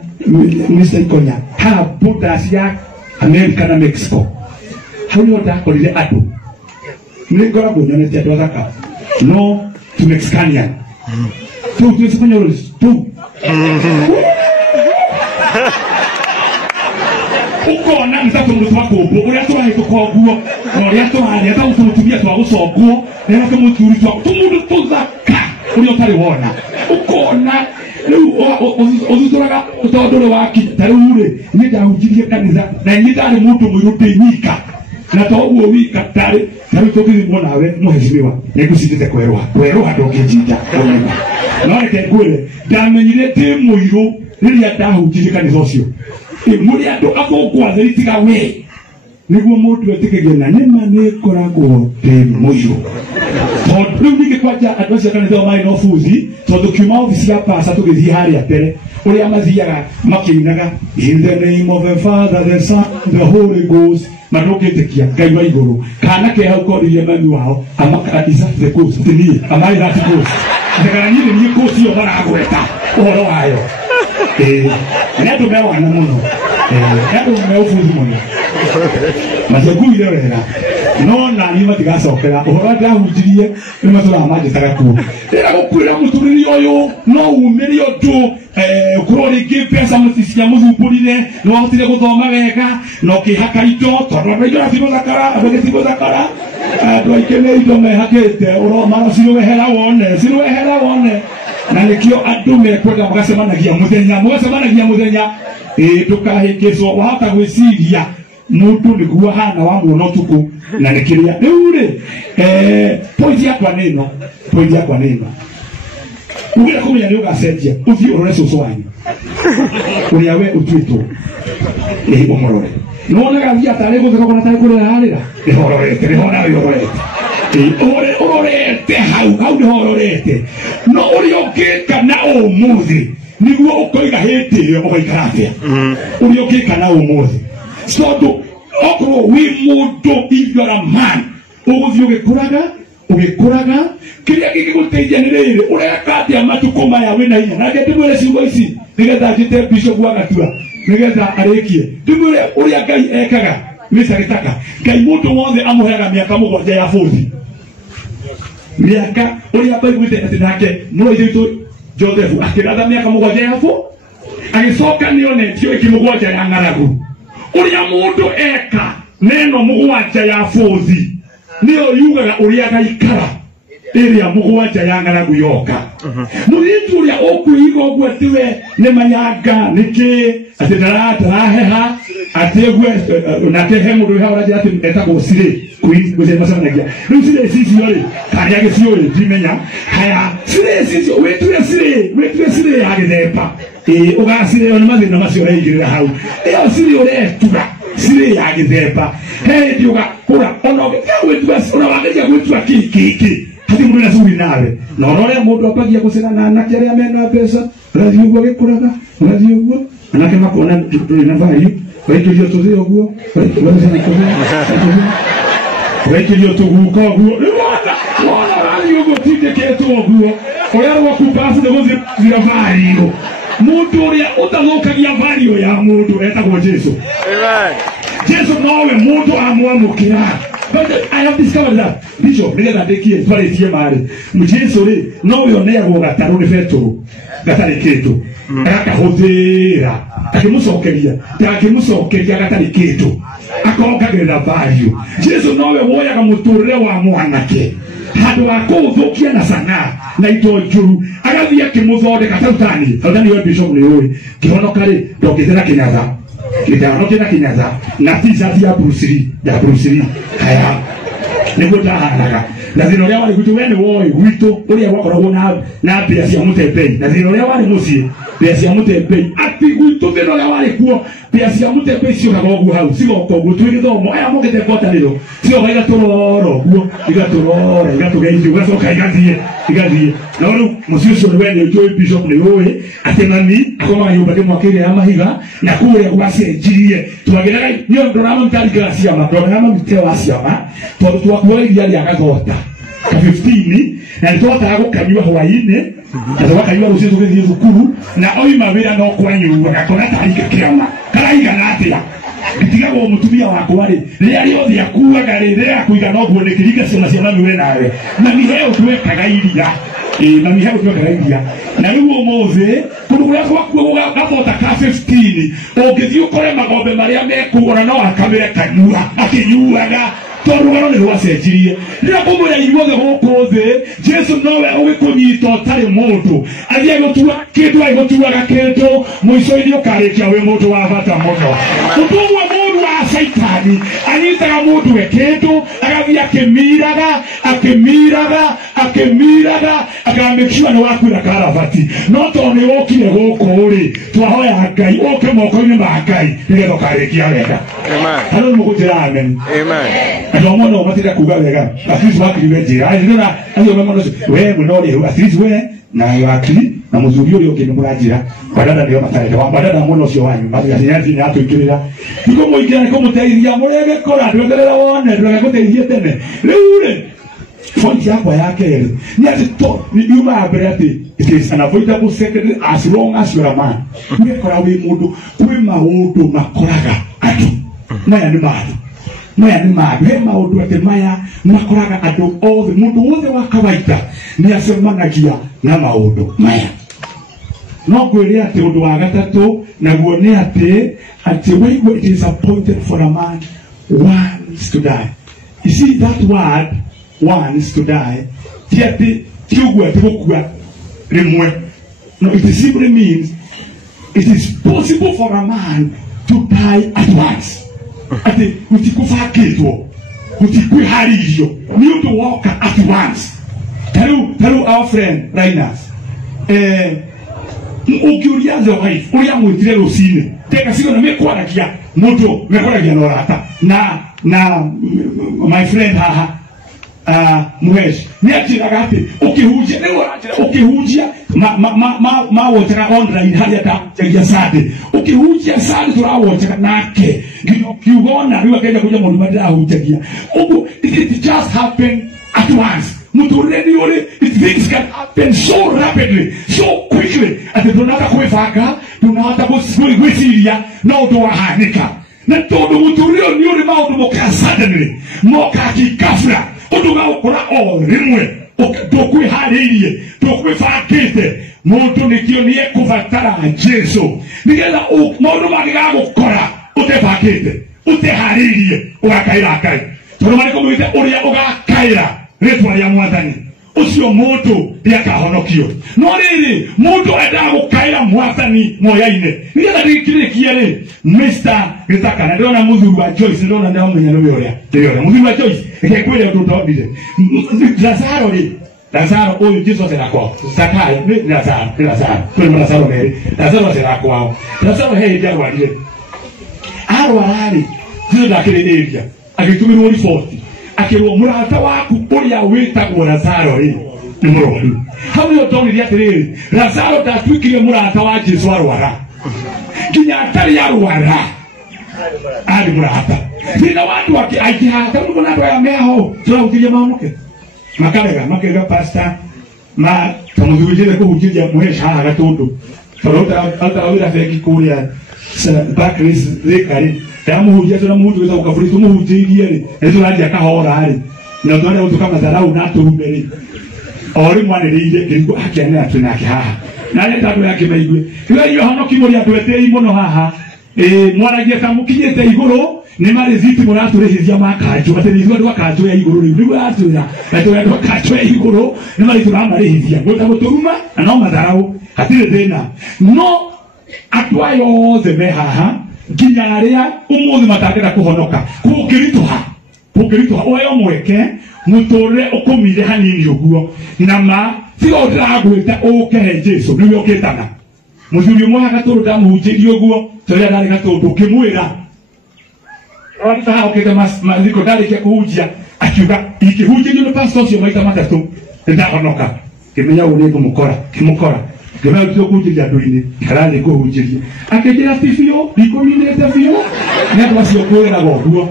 Mr. Konya ha bodas ya America na Mexico how you da ko ile ado ni gora bo nyane tia dozaka no to Mexicanian to Spanish to uko na mtato mtu wako uri atwa hito kwa guo uri atwa ali ata utumia twa gucoguo na kama muturi twa tumudu tuzaka uri otari wona uko na ozuturaga utodore waki tarure ni ndahujirie kanitha na ni ndari mundu mwiruti wika na toguo wika tari tokiri monawe muheshimiwa nigucindite kwerwa ndokijinja no reke ngwire ndamenyire ti muiru riria ndahujirie kanitha ucio muri andu agogwathe itiga we niguo mundu etikigena nima ni koragwo ti muiru riu ningĩ kwanja andũ acio kanitha marĩ na ũbuthi tondũ kiuma ofici ya pasa tũgĩthiĩ harĩa mbere ũrĩa mathiaga makĩinaga in the name of the Father, the Son, the Holy Ghost mandũngĩtĩkia Ngai wa igũrũ kana ke hau koririe mami wao amaka the ghost ni amai that ghost ndekana nyine ni ghost yo maragweta ũhoro wayo nĩ andũ mewana mũno andũ me ũbuthi mũno maceguire wega no na ni matigacokera uhoro ndahujirie ni matura majitaga ku ira gukwira muturiri uyu no umiri undu kurori pesa mutisia muthumbũrire no hotire guthoma wega no kihaka indo tondu ndio atibozakara abegetikozakara andu aikene indo mehakite uro mara siruwehera wone na nikio andu mekwenda magacemanagia muthenya tukahingicwo wahota gwiciria mundu niguo hana wa muno tuku na nikiria riu ri point yakwa nino ugira kumenya ni ugacenjia uthii urore cucu wanyu uria we utwitwo umurore nonaga thia tari gutheka kana tari kurarira ihororete rihona yororete urorete hau ni hororete no uri ukika na umuthi niguo ukoiga hitire ugaikara atia uri ukika na umuthi so okro we mudo if you are a man ugikuraga kiria gigiguteithia ni riri ureka atia matuko maya wina hinya na ndimwire ciugo ici nigetha njite bishop wa gatua nigetha arikie ndimwire uria Ngai ekaga misagitaka Ngai mundu wothe amuheaga miaka 7 ya bũthi miaka uria Bible ati nake no ithu Joseph akiratha miaka 7 ya bũthi agicoka nionetio ikimugwanja ya ng'aragu uria mundu eka neno 7 ya bũthi niyo yugaga uria gaikara iria 7 ya ng'aragu yoka muritu uria ukuiga ogwo tiwe ne manyanga niki ati taraheha ati egwe na tehe mundu haura jati etagwo sire kuizema sana nagia sire sisi yole kanya gĩcio ndimenya haya sire wetwe sire yagethepa ugasire ona mathina macio reigirira hau sire uretuga sire yagethepa he ndiuga kura ona wetwe ona wageria gwetwa kiki hati mundu na suri nawe no rore mundu apagia gusena na anake aria mena pesa rathio gwo gikuraga rathio gwo anake makona tuli na value waitulio tuthio gwo waitulio tuguka gwo wala rathio gwo tindiketo gwo oyarwa kupasa de gozi zira value mundu uria utalokagia value ya mundu etagwo Jesu amen Jesu nowe mundu amwamukira But I have discovered that Bishop nigga ndekie twaletie mari mujesu ri no yo ne yago gataru ni feturu gatari kitu akahothera akimucokeria gatari kitu akongagirira value Jesu nowe woyaga muturire wa mwanake handu wa kuthukia na sana na ito njuru agathia kimuthondeka tautani we Bishop ni uwi kihonoka ri ndongithira kinyaga kinyaga na t-shirt ya Bruce Lee haya niguo ndahanaga na thina uria wari gwitu wene woi gwitu uria gwakoragwo na mbia cia mutembei na thina uria wari mucii mbia cia mutembei ati gwitu thina uria wari kuo mbia cia mutembei ciukaga uguo hau cigoka uguo twi githomo aya mugite ngwataniro cioka igaturora uguo igatugeithia ugacoka igathie na riu mucii ucio ni wene njui Bishop ni uwi ati nani akomaga nyumba ndimwakire ya mahiga na kuria gwacenjirie twagiraga nio ndorama mtarika ciama ndorama mteo ciama tondu twakuaga iria ria gathota 15 na nitota gukanyua hwaini na twakanyua rucio tugithie thukuru na oima wira no kwanyua gakona tarika kiama karaiga na atia gitigago mutumia wakwa ri ria riothe akuaga ria kuiga no guo nikiriga cia mami we nawe na miheo twekaga iria na miheo twekaga iria na riu umuthi kundu guria gwakuo gathota ka 15 ungithio kore magombe maria mekugora no akamire kanyua akinyuaga torugano ni rwacenjirie rira kumura iruothe guku thi Jesu nowe ugikunyita utari mundu athie gutua kindu aigutuaga kindu muico-ini ukarikia wi mundu wa bata muno utumwa mundu wa saitani anyitaga mundu we kindu agathie akimiraga akamekishwa ni wakwira karabati no to ni wokire guku ri twahoya Ngai uke moko-ini ma Ngai nigetha ukarikia wega amen halo mugutira amen Ando mono matira kuga wega afisi wakiriwe njira ndona ayo mono we munori afisi we na wakiri na muzuri uri ukimura njira badada ndio matarete wa badada mono cio wanyu matira nyanzi ni atuikirira niko muigira niko muteithia murege kora ndweterera wone ndwega guteithia tene riure fonti yako yake ni atito ni yuma abrati it is an avoidable second as long as you are a man ngekora wi mundu kwi maundu makoraga atu maya ni maadu he maundu ati maya makoraga andu othe mundu wothe wa kawaida ni acemanagia na maundu maya no kwiri ati undu wa gatatu naguo ni ati when it is appointed for a man once to die. You see that word once to die tiati tiugwa tibukwa rimwe. No, it simply means it is possible for a man to die at once. Ati utikufa kitu utikwihario ni to walk at once. Tell our friend Rainas ukiurianza wife uriamwitire rusine teka sio na mekwaragia moto mekwaragia no rata na my friend haha muhesh ni atiraga ati ukihujia leo ukihujia ma wotera online haya ta sade ukihujia sade turawotera nake kiugona riwa kenya kuja mundu madira hujagia ubu it just happened at once mutureni yole things can happen so rapidly so quickly ati tunataka kuifaka tunataka kusiria na utowahanika na todo muturio ni yole maundu moka suddenly moka kikafra utuga ukora rimwe tukwiharĩirie tukwĩbangĩte mũndũ nĩkĩo nĩ ekũbatara Jesu nĩgetha maũndũ mangĩgagũkora ũtebangĩte ũteharĩirie ũgakaĩra Ngai tondũ marĩkũ mwĩte ũrĩa ũgakaĩra rĩtwa rĩa Mwathani ucio mũndũ nĩakahonokio no rĩrĩ mũndũ endaga gũkaĩra Mwathani moya-inĩ nĩgetha ndĩkĩrĩkia rĩ Mr. Gĩthaka na ndĩrona mũthuri wa Joyce ndĩrona ndĩramenya nĩwe ũrĩa mũthuri wa Joyce ekwĩre ũndũ ũtondire Lazaro oyo Jesu acera kwao Zakayo ni Lazaro kweli Lazaro meri Lazaro acera kwao Lazaro he ndarwarire arwarari Jesu ndakĩrĩrĩria agĩtũmĩrwo riboti akĩrwo mũrata waku ũrĩa wĩtagwo Lazaro rĩ nĩ mũrwaru hau nĩyo ndonire atĩrĩrĩ Lazaro ndatuĩkire mũrata wa Jesu arwara nginya atarĩ arwara ari mũrata thina watu aingĩha ta mũndũ na andũ aya meho tũrahunjĩria mahonoke makega pastor ma tamuthujire kuhunjĩria muhesha haga tundu tondũ alta wĩra bengi kũrĩa Barclays Rĩkarĩ muhunjia tuna muhunjia weza ukafuritu muhunjia ri ezo radi akahora ari na twale utuka madharau na turumberi ori mwane rinde kiriko akiane atunake haha na le tatu yake maigwe iyo hano kimori atwete imono haha mwaragia kamukinyete iguru ni mari ziti muraturehizia makajo aterizwa ndo akajo ya iguru ni atura ndo akajo ya iguru ni mari turamarehizia ngota boturuma na madharau atire tena no atwayo ze mehaha ginyaria umuthi matakira kuhonoka kugirituha oyo mweke mutore okomire hanini uguo nama sio dragwita okehe Jesu niwe oketana muthuri mwa gaturu damuhunjirio uguo tore ndari gatundu kimwira wata okete maziko ndari ke kuhunjia akiuga ikihunjirio no pastor cio maita matatu ndahonoka kimenya uri kimukora Gema tio kujiria ndoini karani kuhunjiria akejera tifio ikominete fio ne twasio kwera goguo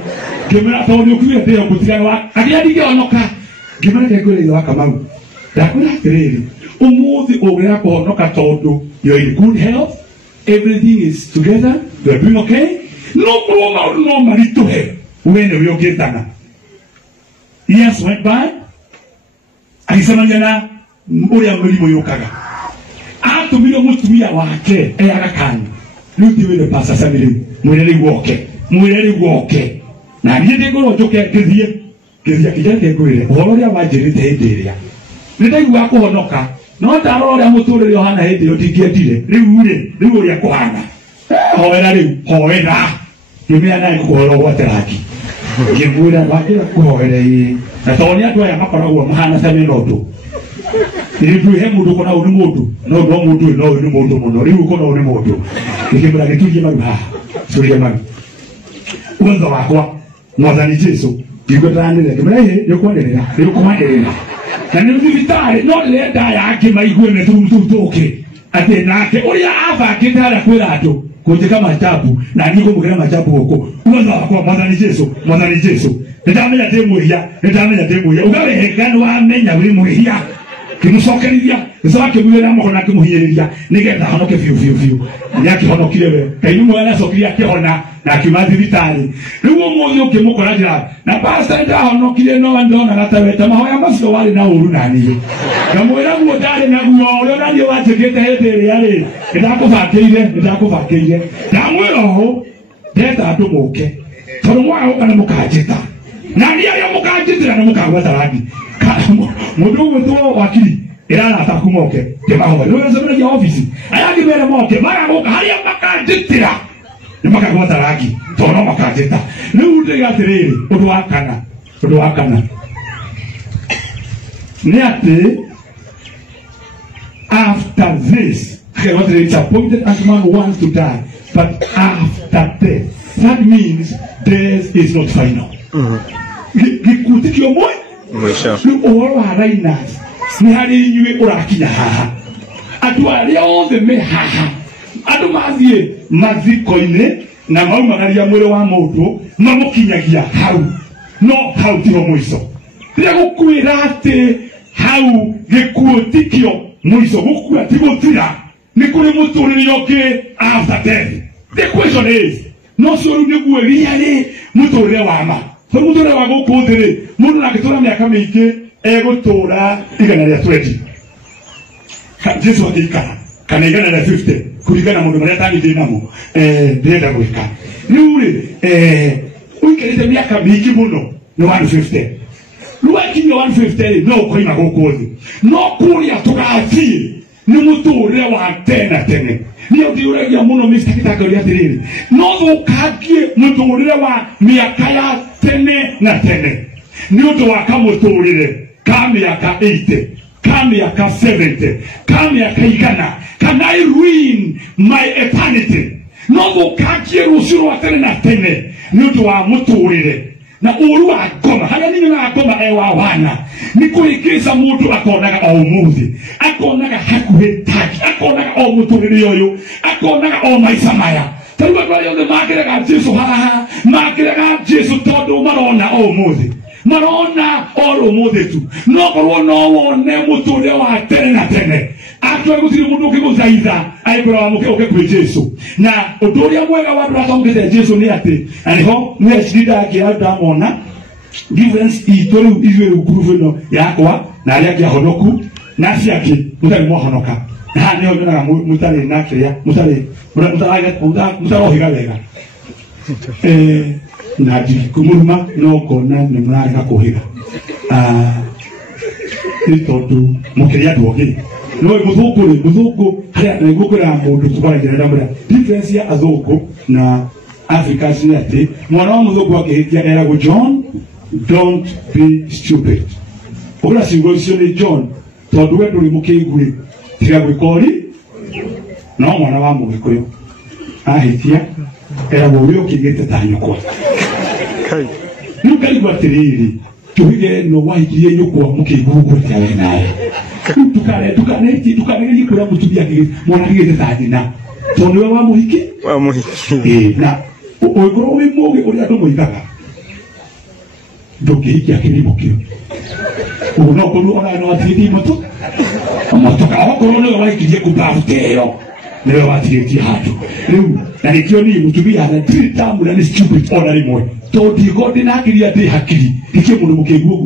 gemera tondu kuire teo kutigana wa akiadige onoka gemera kegore wa kamau dakura tiriri umuthi ogera kuhonoka tondu you're in good health, everything is together, you are doing okay, no marituhe uwene uyoketana. Years went by akisema jana uria mlimo yokaga atumire mutumia wake agakani nutiwire pasa samire mwireri woke na niende ngoro njoke kithia kijake kwire uhoro ria wanjirite hindiria nitaigua kuhonoka no taro ria muturire ohana hindi yo tingiendire riu uria kuhana hoera nimia naye kuhoro gwateraki ngimwira wakira kuhoerei na toni andu aya makoragwo mahana ta minondo riu he mundu kona uri mundu no mundu no uri mundu muno riu kona uri mundu ikimura gitugie maru ha suria maru ubanza wakwa mwathani Jesu ngigwetanire kimrehe yokwanderera na ni vitale no le daya akimaigwe ne tumtuke ate nake uria ava kitara kwira atu kujika majabu na niko mugera majabu huko ubanza wakwa mwathani Jesu ndamenya demuya ugawe hekano amenya uri muhia kimusokerithia zake mwira mukona kimuhinyiriria nigetha honoke fiu yake honokire we kainu mwana sokiria kihona na kimathi vitali riu muthi ukimukora jira na pastor nda honokire no ndona nataweta mahoya macio wali na uru nani na mwira mu ndari na guo nani wachekete hete yale ndakubakeire na mwira ho ndeta andu muke tondu mwao kana mukajita na ndia ya mukajitira na mukagwata rangi mundu wetu wakili irana atakumoke temaho ndio sabina ya office ayaki bere moke mara ngoka haria makajitira ni makagwata rangi tono makajita ni unde gatiriri undu wakana ni ati after this what is appointed as man wants to die but after death that means death is not final gikutikio moyo uhoro wa Rainas ni hari inyuĩ ũrakinya haha andũ arĩa othe me haha andũ mathiĩ mathiko-inĩ na maumagaria mwĩrĩ wa mũndũ mamũkinyagia hau no hau tiho mũico rĩrĩa gũkwĩra atĩ hau gĩkuũ tikio mũico gũkua ti gũthira nĩ kũrĩ mũtũrĩre ũngĩ after death. The question is no cio rĩu nĩguo riarĩ mũtũrĩre wa ma mũtũrĩre wa gũkũ thĩ mundu nakitũra miaka mĩingĩ egũtũra igana rĩa 20 Jesu akĩikara kana igana rĩa 50 kũringana mũndũ marĩa tangĩthĩ namo ndĩrenda gwĩka rĩu rĩ ũikarĩte miaka mĩingĩ mũno nĩ 150 rĩu wakinyia 150 no ũkoima gũkũ thĩ no kũrĩa tũgathiĩ nĩ mũtũrĩre wa tene niyo ndiũragia mũno Mr. Kitangari atĩrĩrĩ no thũkangie mũtũrĩre wa miaka ya tene na tene ni ũndũ wa kamũtũrĩre ka miaka 80 ka miaka 70 ka miaka 100 can I ruin my eternity no thũkangie rũciũ rwa tene na tene ni ũndũ wa mũtũrĩre na ũru wa ngoma harĩa ninyo na ngoma ewa wana ni kũingĩca mũndũ akonaga o ũmũthĩ akonaga hakuhĩ taki akonaga o mũtũrĩre ũyũ akonaga o maica maya tarĩu andũ arĩa othe makĩrega Jesu haha makĩrega Jesu tondũ marona o ũmũthĩ marona o ũmũthĩ tu no korwo no wone mũtũrĩre wa tene na tene atwe gũtirĩ mũndũ ũngĩgũthaitha aikora wa muke kwe Jesu na utoria mwega wa ndura tongete Jesu ni ate aniho mwe shida akiada mona difference itori izwe ukurufu no yakwa na ali honoku na siaki mutari mohonoka ha niho ndona mutari nakiria mutari ohiga wega na kumuruma no kona ni murarega kuhiga ni tondu mukiria ndoge no muzungu haya na gukura mundu tukaragira ndamura difference ya azungu na Africans ni ati mwana wa muzungu akihitia era go John, don't be stupid. Ola singolisione John tondu we nduri mukiguri tiga gwikori no mwana wa mugikuyu ahitia era go uyo kigete tanyukwa nukari gwatiriri tuhige no wahitie nyukwa mukiguru kwa tawe naye tukane yikura mutubia kige mwana kigete tanyina tondu we wa muhiki na oigoro we moge uri ando moigaga ndoki yakirimo kio uno kono ona no atidi moto ka okoro no wahikirie kubafuteo newe watiriti hatu riu na nikio ni mutubia na tritamu na ni stupid ona rimwe todi godi na akiri ati hakiri dike mundu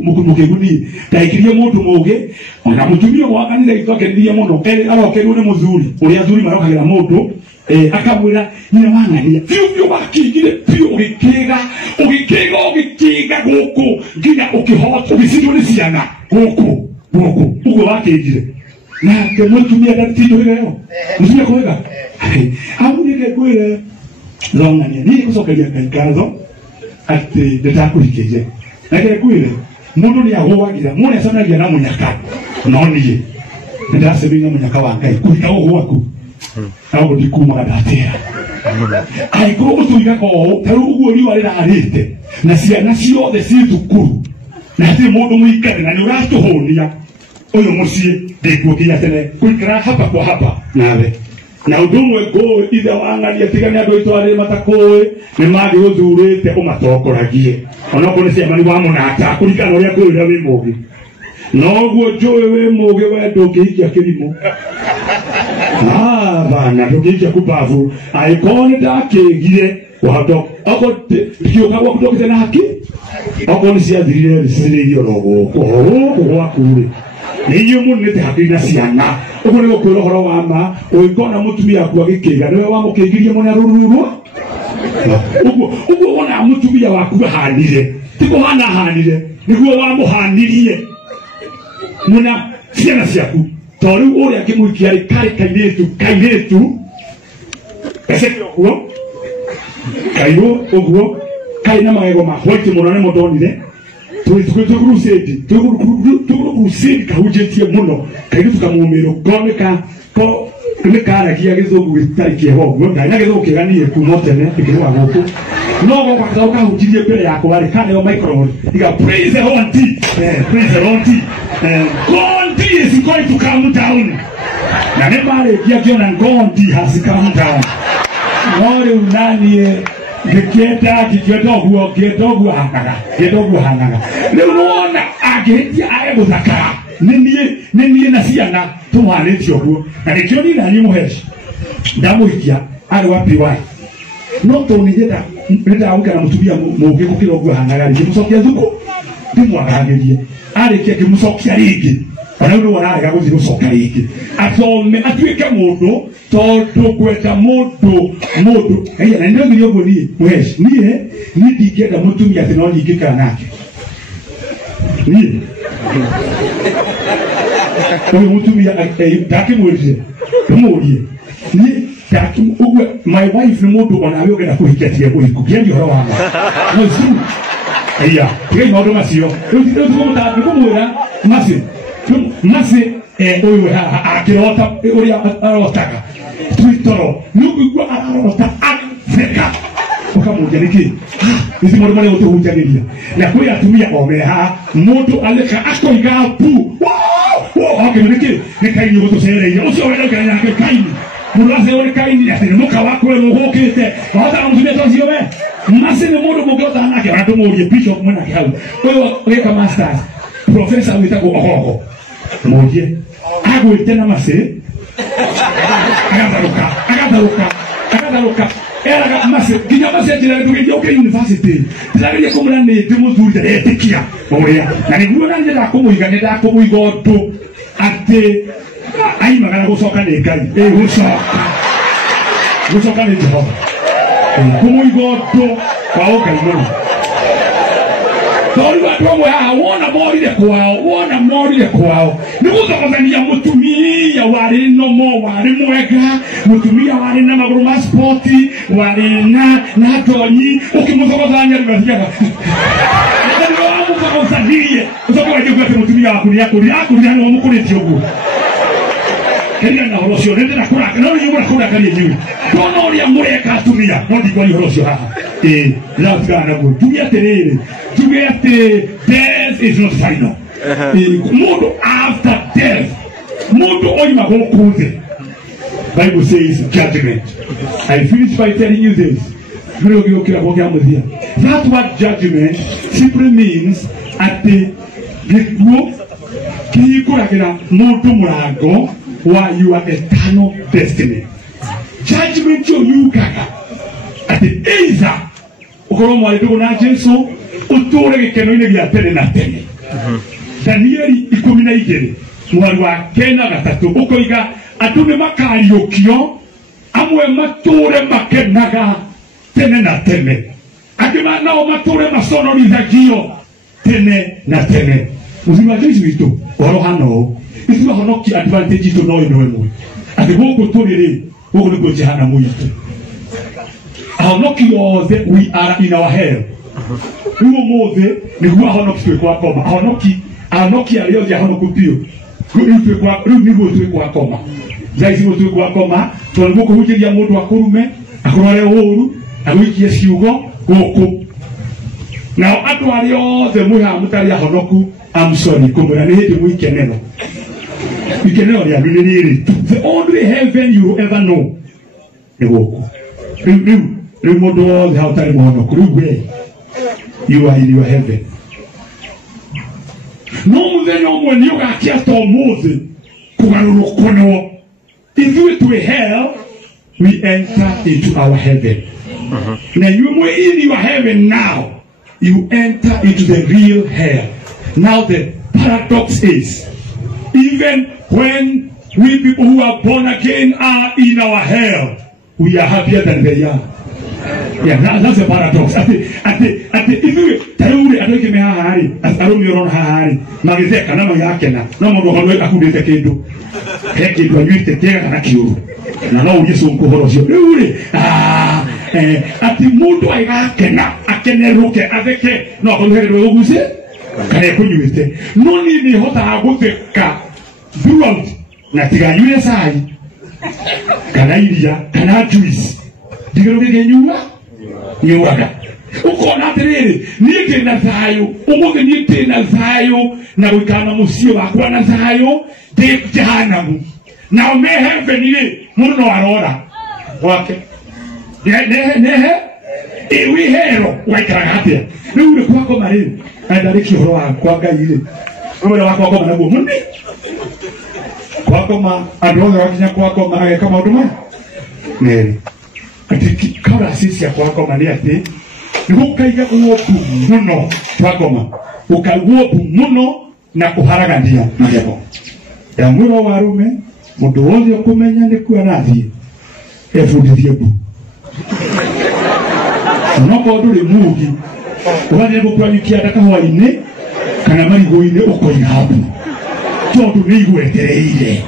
mukegu ni taikirie mundu moge ona mutubia wakanire itokendirie muno arokeru ne muzuri uri azuri marokagira mundu akamwira nyina wangania fiu bakigire pio ugikiga guku nginya ukihota ugisidwo ni ciana guku ugo bakigire na kemutumia datito leo mtumia kwega amudike kwele zongania ni kusokelia kankazo ati ndatakurikeje nakere kwele mundu ni ahuwagira mune sana gya na munyaka noniye ndasebinga munyaka wangai kuita uhuwaku aho ndikuma datera aiko utuiga ko taru uguri wari arite na ciana ciothe citukuru na ati mundu muikare na ni uratuhonia oyo musie ndikukia tene kuikara hapa kwa hapa nawe na udumwe go ithe wangalia tigani andu itware matakoe ni magi uthurite umatokoragie ona ko ni ciama ni wa munata kurikana uria kwira wi mugi noguo joe we mugi we ndukiikia kirimo bana ndukiikia kubavu aikone ndakigire wato akote kioka wa kutokete na haki akoni ciathirire ciririo rogo kwa kure niyo munete hakina ciana ugo ni gukwira horo wa ma uikona mutumia kwa gikiga niwe wa mukigirie mona rururu ugo wona mutumia waku bahanire tiko hana hanire niguo wa muhanirie muna ciana ciaku toru uri akimuikia ri kairetu esekio kuo kairo oguo kaina magego ma hoiti munane modonire tukurusedi kahujetie muno kairo tukamumiro gomeka ko nimekara kia gizungu gitari kiehogo na gizungu kiganie kumotene ikirwa goko no kwa sababu kahujirie mbele yako wale kana yo microphone iga praise the Lord praise the Lord God is going to come down na nemare kia kiona God has come down ngore unanie Geketa kidogo hanaga niwona agetia aego zakara nini na ciana tuhanitio guo na nikio ni na nimuheshi ndamuikia ari wapi wai no to nigeta nda ukana mutubia muge kukira guo hanaga ri musokia thuko ndimwagagirie ari kia kimusokia ringi ona ndu wana aga guthi gusoka ringi atome atuike mundu tondu kweta mundu aya na ndio ngirio goni muheshi ni ndikenda mutumia ati no nyingika nake ni oyo mutumia ndakimwirire tumurie ni ugwe my wife ni mundu ona ayo genda kuhikia kuhiku kiandi horo wa no simu aya kile maundu macio ndio tukumta nikumwira masi oyo akirota uria arotaka twitoro nugwa arota Afrika ukamuja niki hizi mundu mane utuhunjagiria na kuri atumia omeha mundu aleka akoiga pu niki nikaini gutucereire ucio wenda kana kaini mundu aceore kaini ati muka wakwe muhukite wahota mutumia tocio we masi ni mundu mugota nake andu murie bishop mwana kau oyo weka masters professor witagwo ohoho murie agwite na masi Agadaruka. Era mase, ginya mase jira nduge yoke university. Tiragiye kumura ne demozuri da etekia. Oya, na niguo na njira kumuiga ne da kumuiga odo ate ai magana gucoka ne ngai. Gucoka ne Jehova. Kumuiga odo kwa ngai no. Tori watu wamwe wona morire kwao. Niguthomithania mutumia wari nomo wari mwega, mutumia wari na maguru ma sporti, wari na tonyi, ukimuthogothania rigathiaga. Ndio wamuthogothagie. Ucoke waje kwa mutumia waku ni akuri no mukuritie uguo. Kenya na horocio nende na kura no ni mura kura kali nyu. Tono ria mureka atumia, no ndikwa horocio haha. Love God go. Do you terere? Do you death is not final. Mundo after death. Mundo oyima go kuze. Bible says judgment. I finish by telling you this. That word judgment simply means at the group kiyikuragira mundo murago wa your eternal destiny. Judgment you kaka at the either ukoro mwali ndugu na Jesu uture gikeno-ini gia tene na tene. Danieli 12 mwali wa kenda gatatu ukoiga atume makariukio amwe mature makenaga tene na tene, akima nao mature masonorizagio tene na tene. Uzima Jesu wito oro hano isima honoki advantage to no ino emwe ati goko turire goko niko jehanamu yitu. Ahonoki yothe we are in our hell. Ruo mothe ni ruo ahonoki twe kwa koma. Ahonoki aliyoje ahonoku pio. Ruo ni ruo twe kwa koma. Zaisi ruo twe kwa koma. Tunago kuhujiria mundu akurume, akurore oru, aguikie ciugo goko. Now atu aliyoze muha mutari ahonoku, I'm sorry, kumura ni hindi muikeneno. Ikeneno ya bilili. The only heaven you ever know ni goko. Remote all how time on where you are in your heaven. No then no one you got just almost if you to hell, we enter into our heaven. Now you were in your heaven now, you enter into the real hell. Now the paradox is even when we people who are born again are in our hell, we are happier than they are. Yeah, that's a paradox. Ate if you tayuri adoke me hahari, aromi ron hahari, magezeka na yake na mo roho akudete kedo. Heke do nyite tega na kiuru. Na no Yesu nkuhorosio. Ure ati mudu ayakena akeneruke aveke no konherero oguse. Kare kunyite. No ni hota aguteka throughout na tiganyure sai. Kana iria, kana juice. Digero genyuwa nyuwaga uko na terere nite na zayo umuge nite na zayo na wikana musio wakwa na zayo de jehanamu na me heaven ile muno arora wake ne ewi hero waikarahatia ni ule kwako mareni adariki horo kwa gaile ule wako kwa na mundi kwako ma adoro wakinya kwako ma kama huduma neri ati kama sisi ya kwako mani ati ukaiga uopu muno kwako ukauopu muno na kuharagandia magego ya mwiro warume mundu wothe kumenya ni kwa nathi efundithie bu noko nduri mugi ugathe gukwanyikia ndaka hwaine kana marigo-ine ukoiga hapu tondu ni igwetereire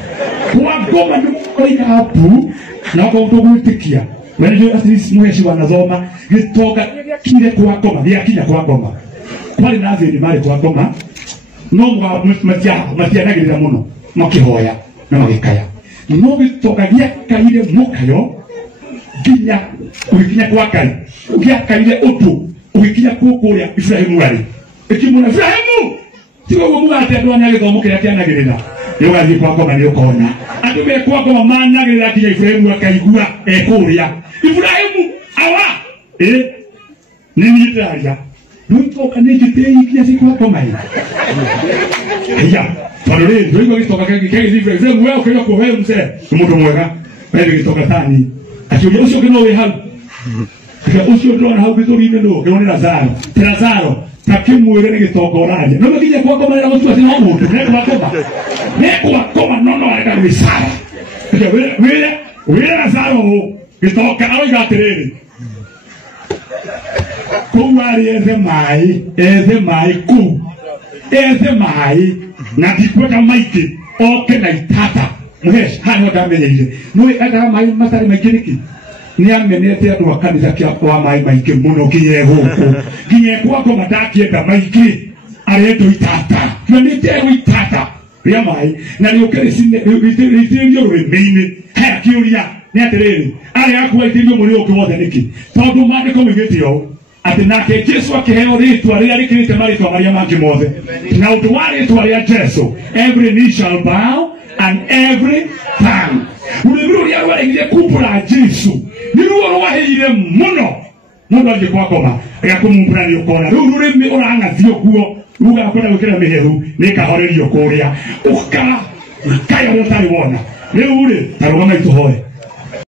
kwa ngoma ni ukoiga hapu na uko gwitikia wene at least mweshi wanazoma gitoka kile kwa koma kinya kwa koma kwali nazi ni mali kwa koma no matianagirira muno makihoya na magikaya no gitoka kaire mukayo kinya ukinya kwa kai kaire utu ukinya kukuria Ibrahimu wali ikimuna Ibrahimu tigo gumugate ndwanya githomo kiria kianagirira yogathi kwa koma ni ukona atume kwa koma managirira kinya Ibrahimu akaigua ekuria Ibrahimu awa nini italia nutoka nejitei kiasi kwa koma hii ya Tondå rä ndå igua gä toka kegithivre muoya å kä rä kuohe mse nä må ndå mwega wethe gä toka tani akä å å cio å ngä no wä hau å cio ndåna hau gä thå ri-inä nå gä nä Lazaro ti Lazaro takä mwä re nä gä toka å raria no gä kwakoma rä ra gå tua atä no må ndå nekwakoma no no arenda gwä cara wä re Lazaro gä toka aroiga atä rä rä kũu arĩ ethe maĩ kũu ethe maĩ na ndikwenda maingĩ oke na itata mũheci haha nĩho ndamenyeire nĩũĩ endaga maĩ matarĩ maingĩ nĩkĩ nĩamenete andũ a kanitha wa maĩ maingĩ mũno nginya gũkũ nginya kwakoma ndakĩenda maingĩ arendwo itata na nĩndendwo itata rĩa maĩ na rĩũke rĩitĩrĩrio rũrĩmĩ-inĩ haya kĩũria nĩ atĩrĩrĩ arĩa akuwa itĩrio mũrĩ ũngĩ wothe nĩkĩ tondũ maandĩko moigĩte ũũ atĩ nake Jesu akĩheo rĩtwa rĩrĩa rĩkĩrĩte marĩtwa marĩa mangĩ mothe na ũndũ wa rĩtwa rĩa Jesu every knee shall bow and every tongue rũrĩmĩ rũrĩa rwaregire kumbũra Jesu nĩruo rwahĩire mũno mũndũ angĩ kwakoma rĩa kũmumbũra nĩ ũkona rĩu rũrĩmĩ ũrang'athio kuo rugakwenda gwĩkĩra mĩhehu nĩkahorerio kũrĩa ũkaya ũrĩa ũtarĩ wona rĩu rĩ ta rũgama itũhoe